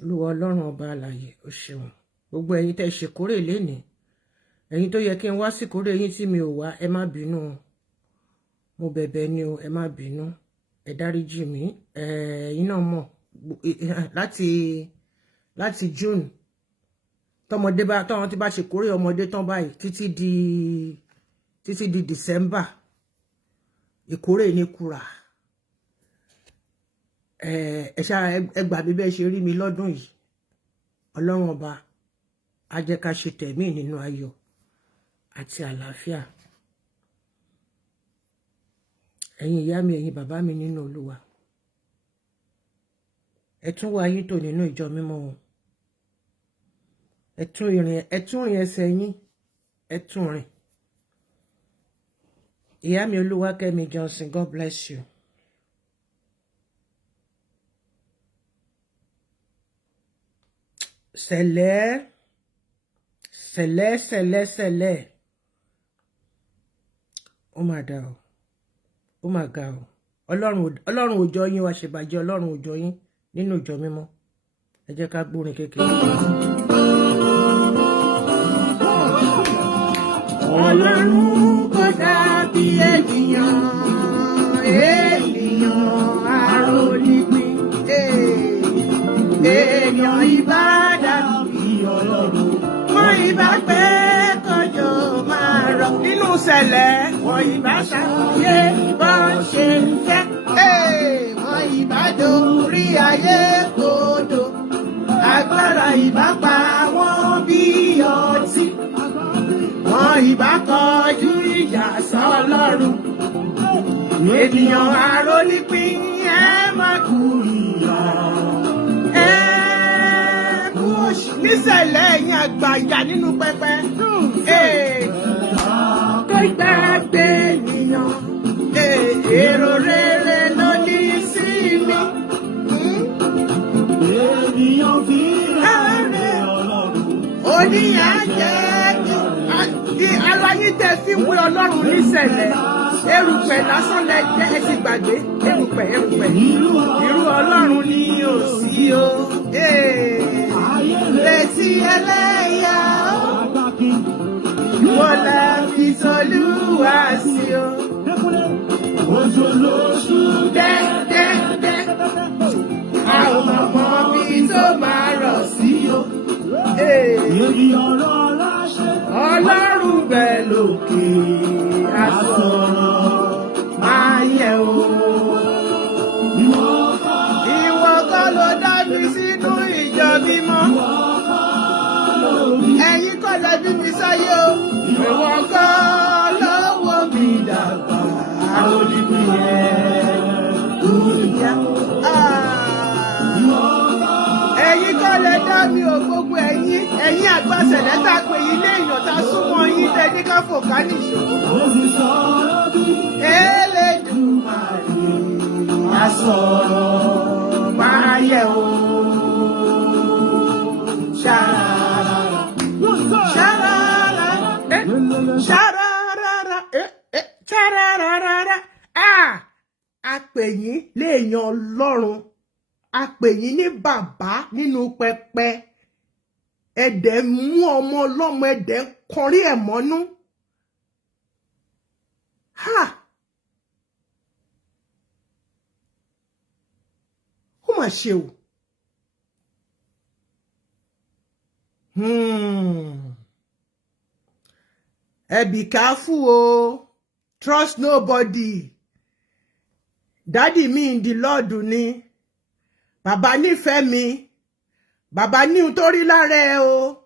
Olúwa Ọlọ́run ọba alààyè, ó ṣeun. Gbogbo ẹ̀yin tẹ́ ṣèkórè lénìí, ẹ̀yin tó yẹ kí n wá síkórè yín tí mi ò wá, ẹ má bínú. Mo bẹ̀bẹ̀ ni o, ẹ má bínú. Ẹ dáríjì mí. Ẹ̀yin náà mọ̀ láti June tọ́wọ́n ti bá ṣe kórè ọmọdé tán báyìí títí di December ìkórè ní kúrà. Ẹ gbà bí bẹ́ẹ̀ ṣe rí mi lọ́dún yìí. Ọlọ́run ọba á jẹ́ ká ṣe tẹ̀mí nínú ayọ̀ àti àlàáfíà. Ẹ̀yin ìyá mi, ẹ̀yin bàbá mi nínú Olúwa, ẹ tún wá yín tò nínú ìjọ mímọ́ wọn. Ẹ tún rìn ẹsẹ̀ yín, ẹ tún rìn. Ìyá mi Olúwakẹ́mi Johnson, God bless you. Sẹ̀lẹ̀. Ó mà dá o. Ó mà ga o. Ọlọ́run òjò yín wá ṣèbàjẹ́, Ọlọ́run òjò yín nínú ìjọ mímọ́. ẹ jẹ́ ká gbórin kékeré. Ọlọ́run kò dàbí ènìyàn arónípin. Èèyàn ìbá dàbí Ọlọ́run, wọ́n ìbá pé kọjọ máa rọ̀ nínú ṣẹlẹ̀, wọ́n ìbá ṣàkóyé bọ́n ṣe ń fẹ́. Wọ́n ìbá dorí ayé kodò, agbára ìbá pa wọ́n bí ọtí. Wọ́n ìbá kọjú ìjà sọ́lọ́run. Ènìyàn arónípin ẹ má kú ìyà. Níṣẹ̀lẹ̀ ẹ̀yin àgbàyà nínú pẹpẹ. Tó gbàgbé ènìyàn. Èrò rere ló ní sí mi. Ènìyàn fi rẹ̀ Ọlọ́run. Oníyànjẹ́ kí ara yín tẹ́ fi wé Ọlọ́run níṣẹ̀lẹ̀. Erùpẹ̀ lásán lẹ jẹ́ ẹ ti gbàgbé. Erùpẹ̀. Irú Ọlọ́run ni ò sí o. Retí ẹlẹ́yà wọ́n lè fi t'Olúwa sí o. Ojo lóṣù Dẹ́dẹ́dẹ́, a ò mọ̀ bí tó máa rọ̀ sí o. ènìyàn rọra ṣe. Ọlọ́run bẹ̀ lókè, àsọ̀rọ̀ máa yẹ o. Ìwọ kọ́ ló dá mi sínú ìjọ mímọ́. Ẹ̀yin kọ́ lẹ bí mi sáyé o. Ìwọ kọ́ ló wò mí dàgbà. Arónípin ìyá. Ẹ̀yin kọ́ lẹ dá mi ò gbogbo ẹ̀yin àgbà sẹ̀lẹ́tà pé ilé èèyàn ta súnmọ́ yín tẹ ní ká fòká nìṣó. Elédùmarè àsọ̀rọ̀ máa yẹ o. Ṣárárárá. A pè yín léèyàn Ọlọ́run. A pè yín ní bàbá nínú pẹpẹ. Ẹ̀dẹ̀ mú ọmọ ọlọ́mọ ẹ̀dẹ̀ kọrí ẹ̀ mọ́nú. Ó mà ṣe o. Be careful o. Trust nobody. Daddy mi in the Lord ni. Bàbá nífẹ̀ẹ́ mi. Bàbá ní ohun tó rí lára ẹ o.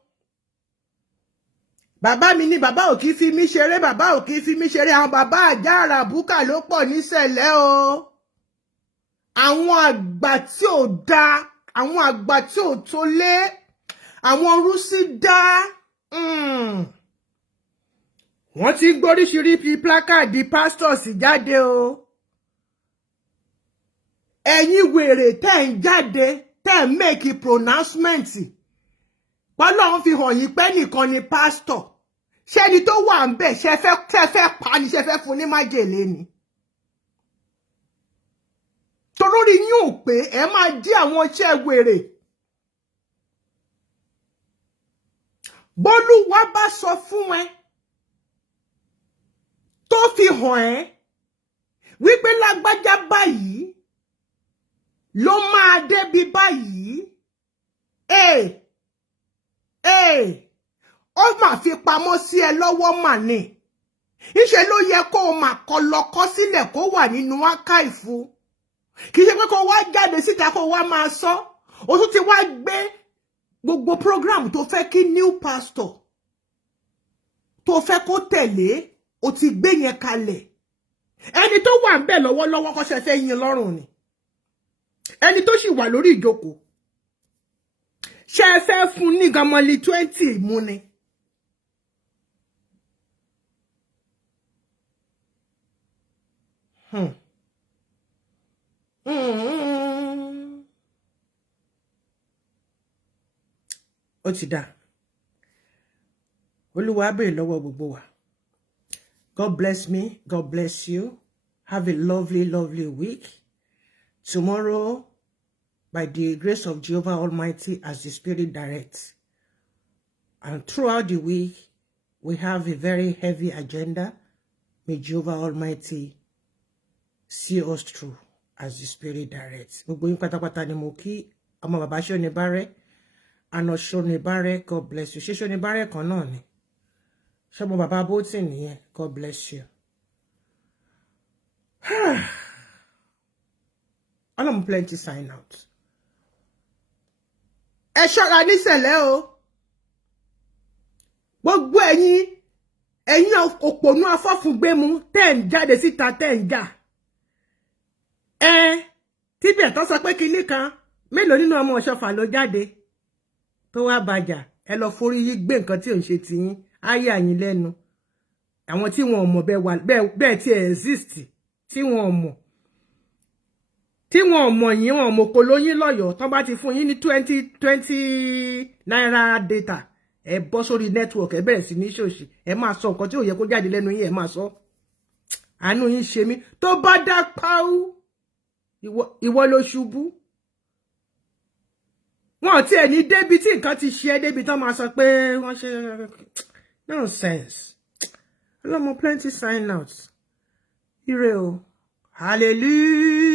Bàbá mi ní bàbá ò kì í fi mí ṣeré, bàbá ò kì í fi mí ṣeré. Àwọn bàbá àjà àràbùkà ló pọ̀ níṣẹ̀lẹ̀ o. Àwọn àgbà tí ò dá, àwọn àgbà tí ò tó lé, àwọn rúsí dá. Wọ́n ti gbóríṣiríṣi plákàdì pastors jáde o. Ẹ̀yin wèrè tẹ́ ń jáde, tẹ́ ń make pronouncement. Ọlọ́run fi hàn yín pé nìkan ni pastor. Ṣé ẹni tó wà ń bẹ̀ ṣe fẹ́ pa ni, ṣe fẹ́ fún ní májèlé ni. Torórí yín ò pé ẹ máa dí àwọn iṣẹ́ wèrè. Bólúwa bá sọ fún ẹ tó fi hàn ẹ́ wípé lágbájá báyìí ló máa débi báyìí. Ó máa fi pamọ́ sí ẹ lọ́wọ́ mà ní. Ìṣe ló yẹ kó o máa kọ lọ́kọ́ sílẹ̀ kó wà nínú ákáìfù. Kì í ṣe pé kó wá jáde síta kó wá máa sọ. O tún ti wá gbé gbogbo program tó fẹ́ kí new pastor tó fẹ́ kó tẹ̀lé, o ti gbé yẹn kalẹ̀. Ẹni tó wà ń bẹ̀ lọ́wọ́lọ́wọ́ kọ́ ṣe fẹ́ yín lọ́rùn ni. Ẹni tó sì wà lórí ìjókòó ṣe fẹ́ fún ní gamali 20 mú ni. Ó ti dá. Olúwa bèrè lọ́wọ́ gbogbo wa. God bless me. God bless you. Have a lovely, lovely week. Tomorrow, by the grace of Jehovah Almighty as the Spirit directs. And throughout the week, we have a very heavy agenda. May Jehovah Almighty see us through as the Spirit directs. Gbogbo yín pátápátá ni mo kí, ọmọ bàbá Ṣónibárẹ̀, àna Ṣónibárẹ̀, God bless you. Ṣé Ṣónibárẹ̀ kan náà ni? Ṣé ọmọ bàbá Bolton nìyẹn? God bless you. I'm plenty sign out. Ẹ ṣọ́ra níṣẹ̀lẹ̀ o. Gbogbo ẹ̀yin òpònú afọ́fúngbẹ́mu tẹ́ ń jáde síta tẹ́ ń jà. Tíbẹ̀ tó sọ pé kinní kan, mélòó nínú ọmọ Ọ̀ṣọ́fà ló jáde tó wá bàjà. Ẹ lọ forí yí gbé nǹkan tí ò ń ṣe tiyín, ayé àyín lẹ́nu. Àwọn tí wọn ò mọ̀ bẹ́ẹ̀ tí exist, tí wọn ò mọ̀. Tí wọn ò mọ̀ yín, wọn ò mọ̀ polóyín lọ́yọ̀ọ́, tán bá ti fún yín ní 20 naira data. Ẹ bọ́ sórí network, ẹ bẹ̀rẹ̀ sí ní ṣòṣì. Ẹ máa sọ nǹkan tí ò yẹ kó jáde lẹ́nu yín, ẹ máa sọ. Àánú yín ṣe mí. Tó bá dá páú, ìwọ ló ṣubú. Wọn ti ẹ̀ ní débi tí nǹkan ti ṣe débi tán máa sọ pé wọ́n ṣe nonsense. Ọlọ́mọ plenty sign out. Ire o. Hallelujah.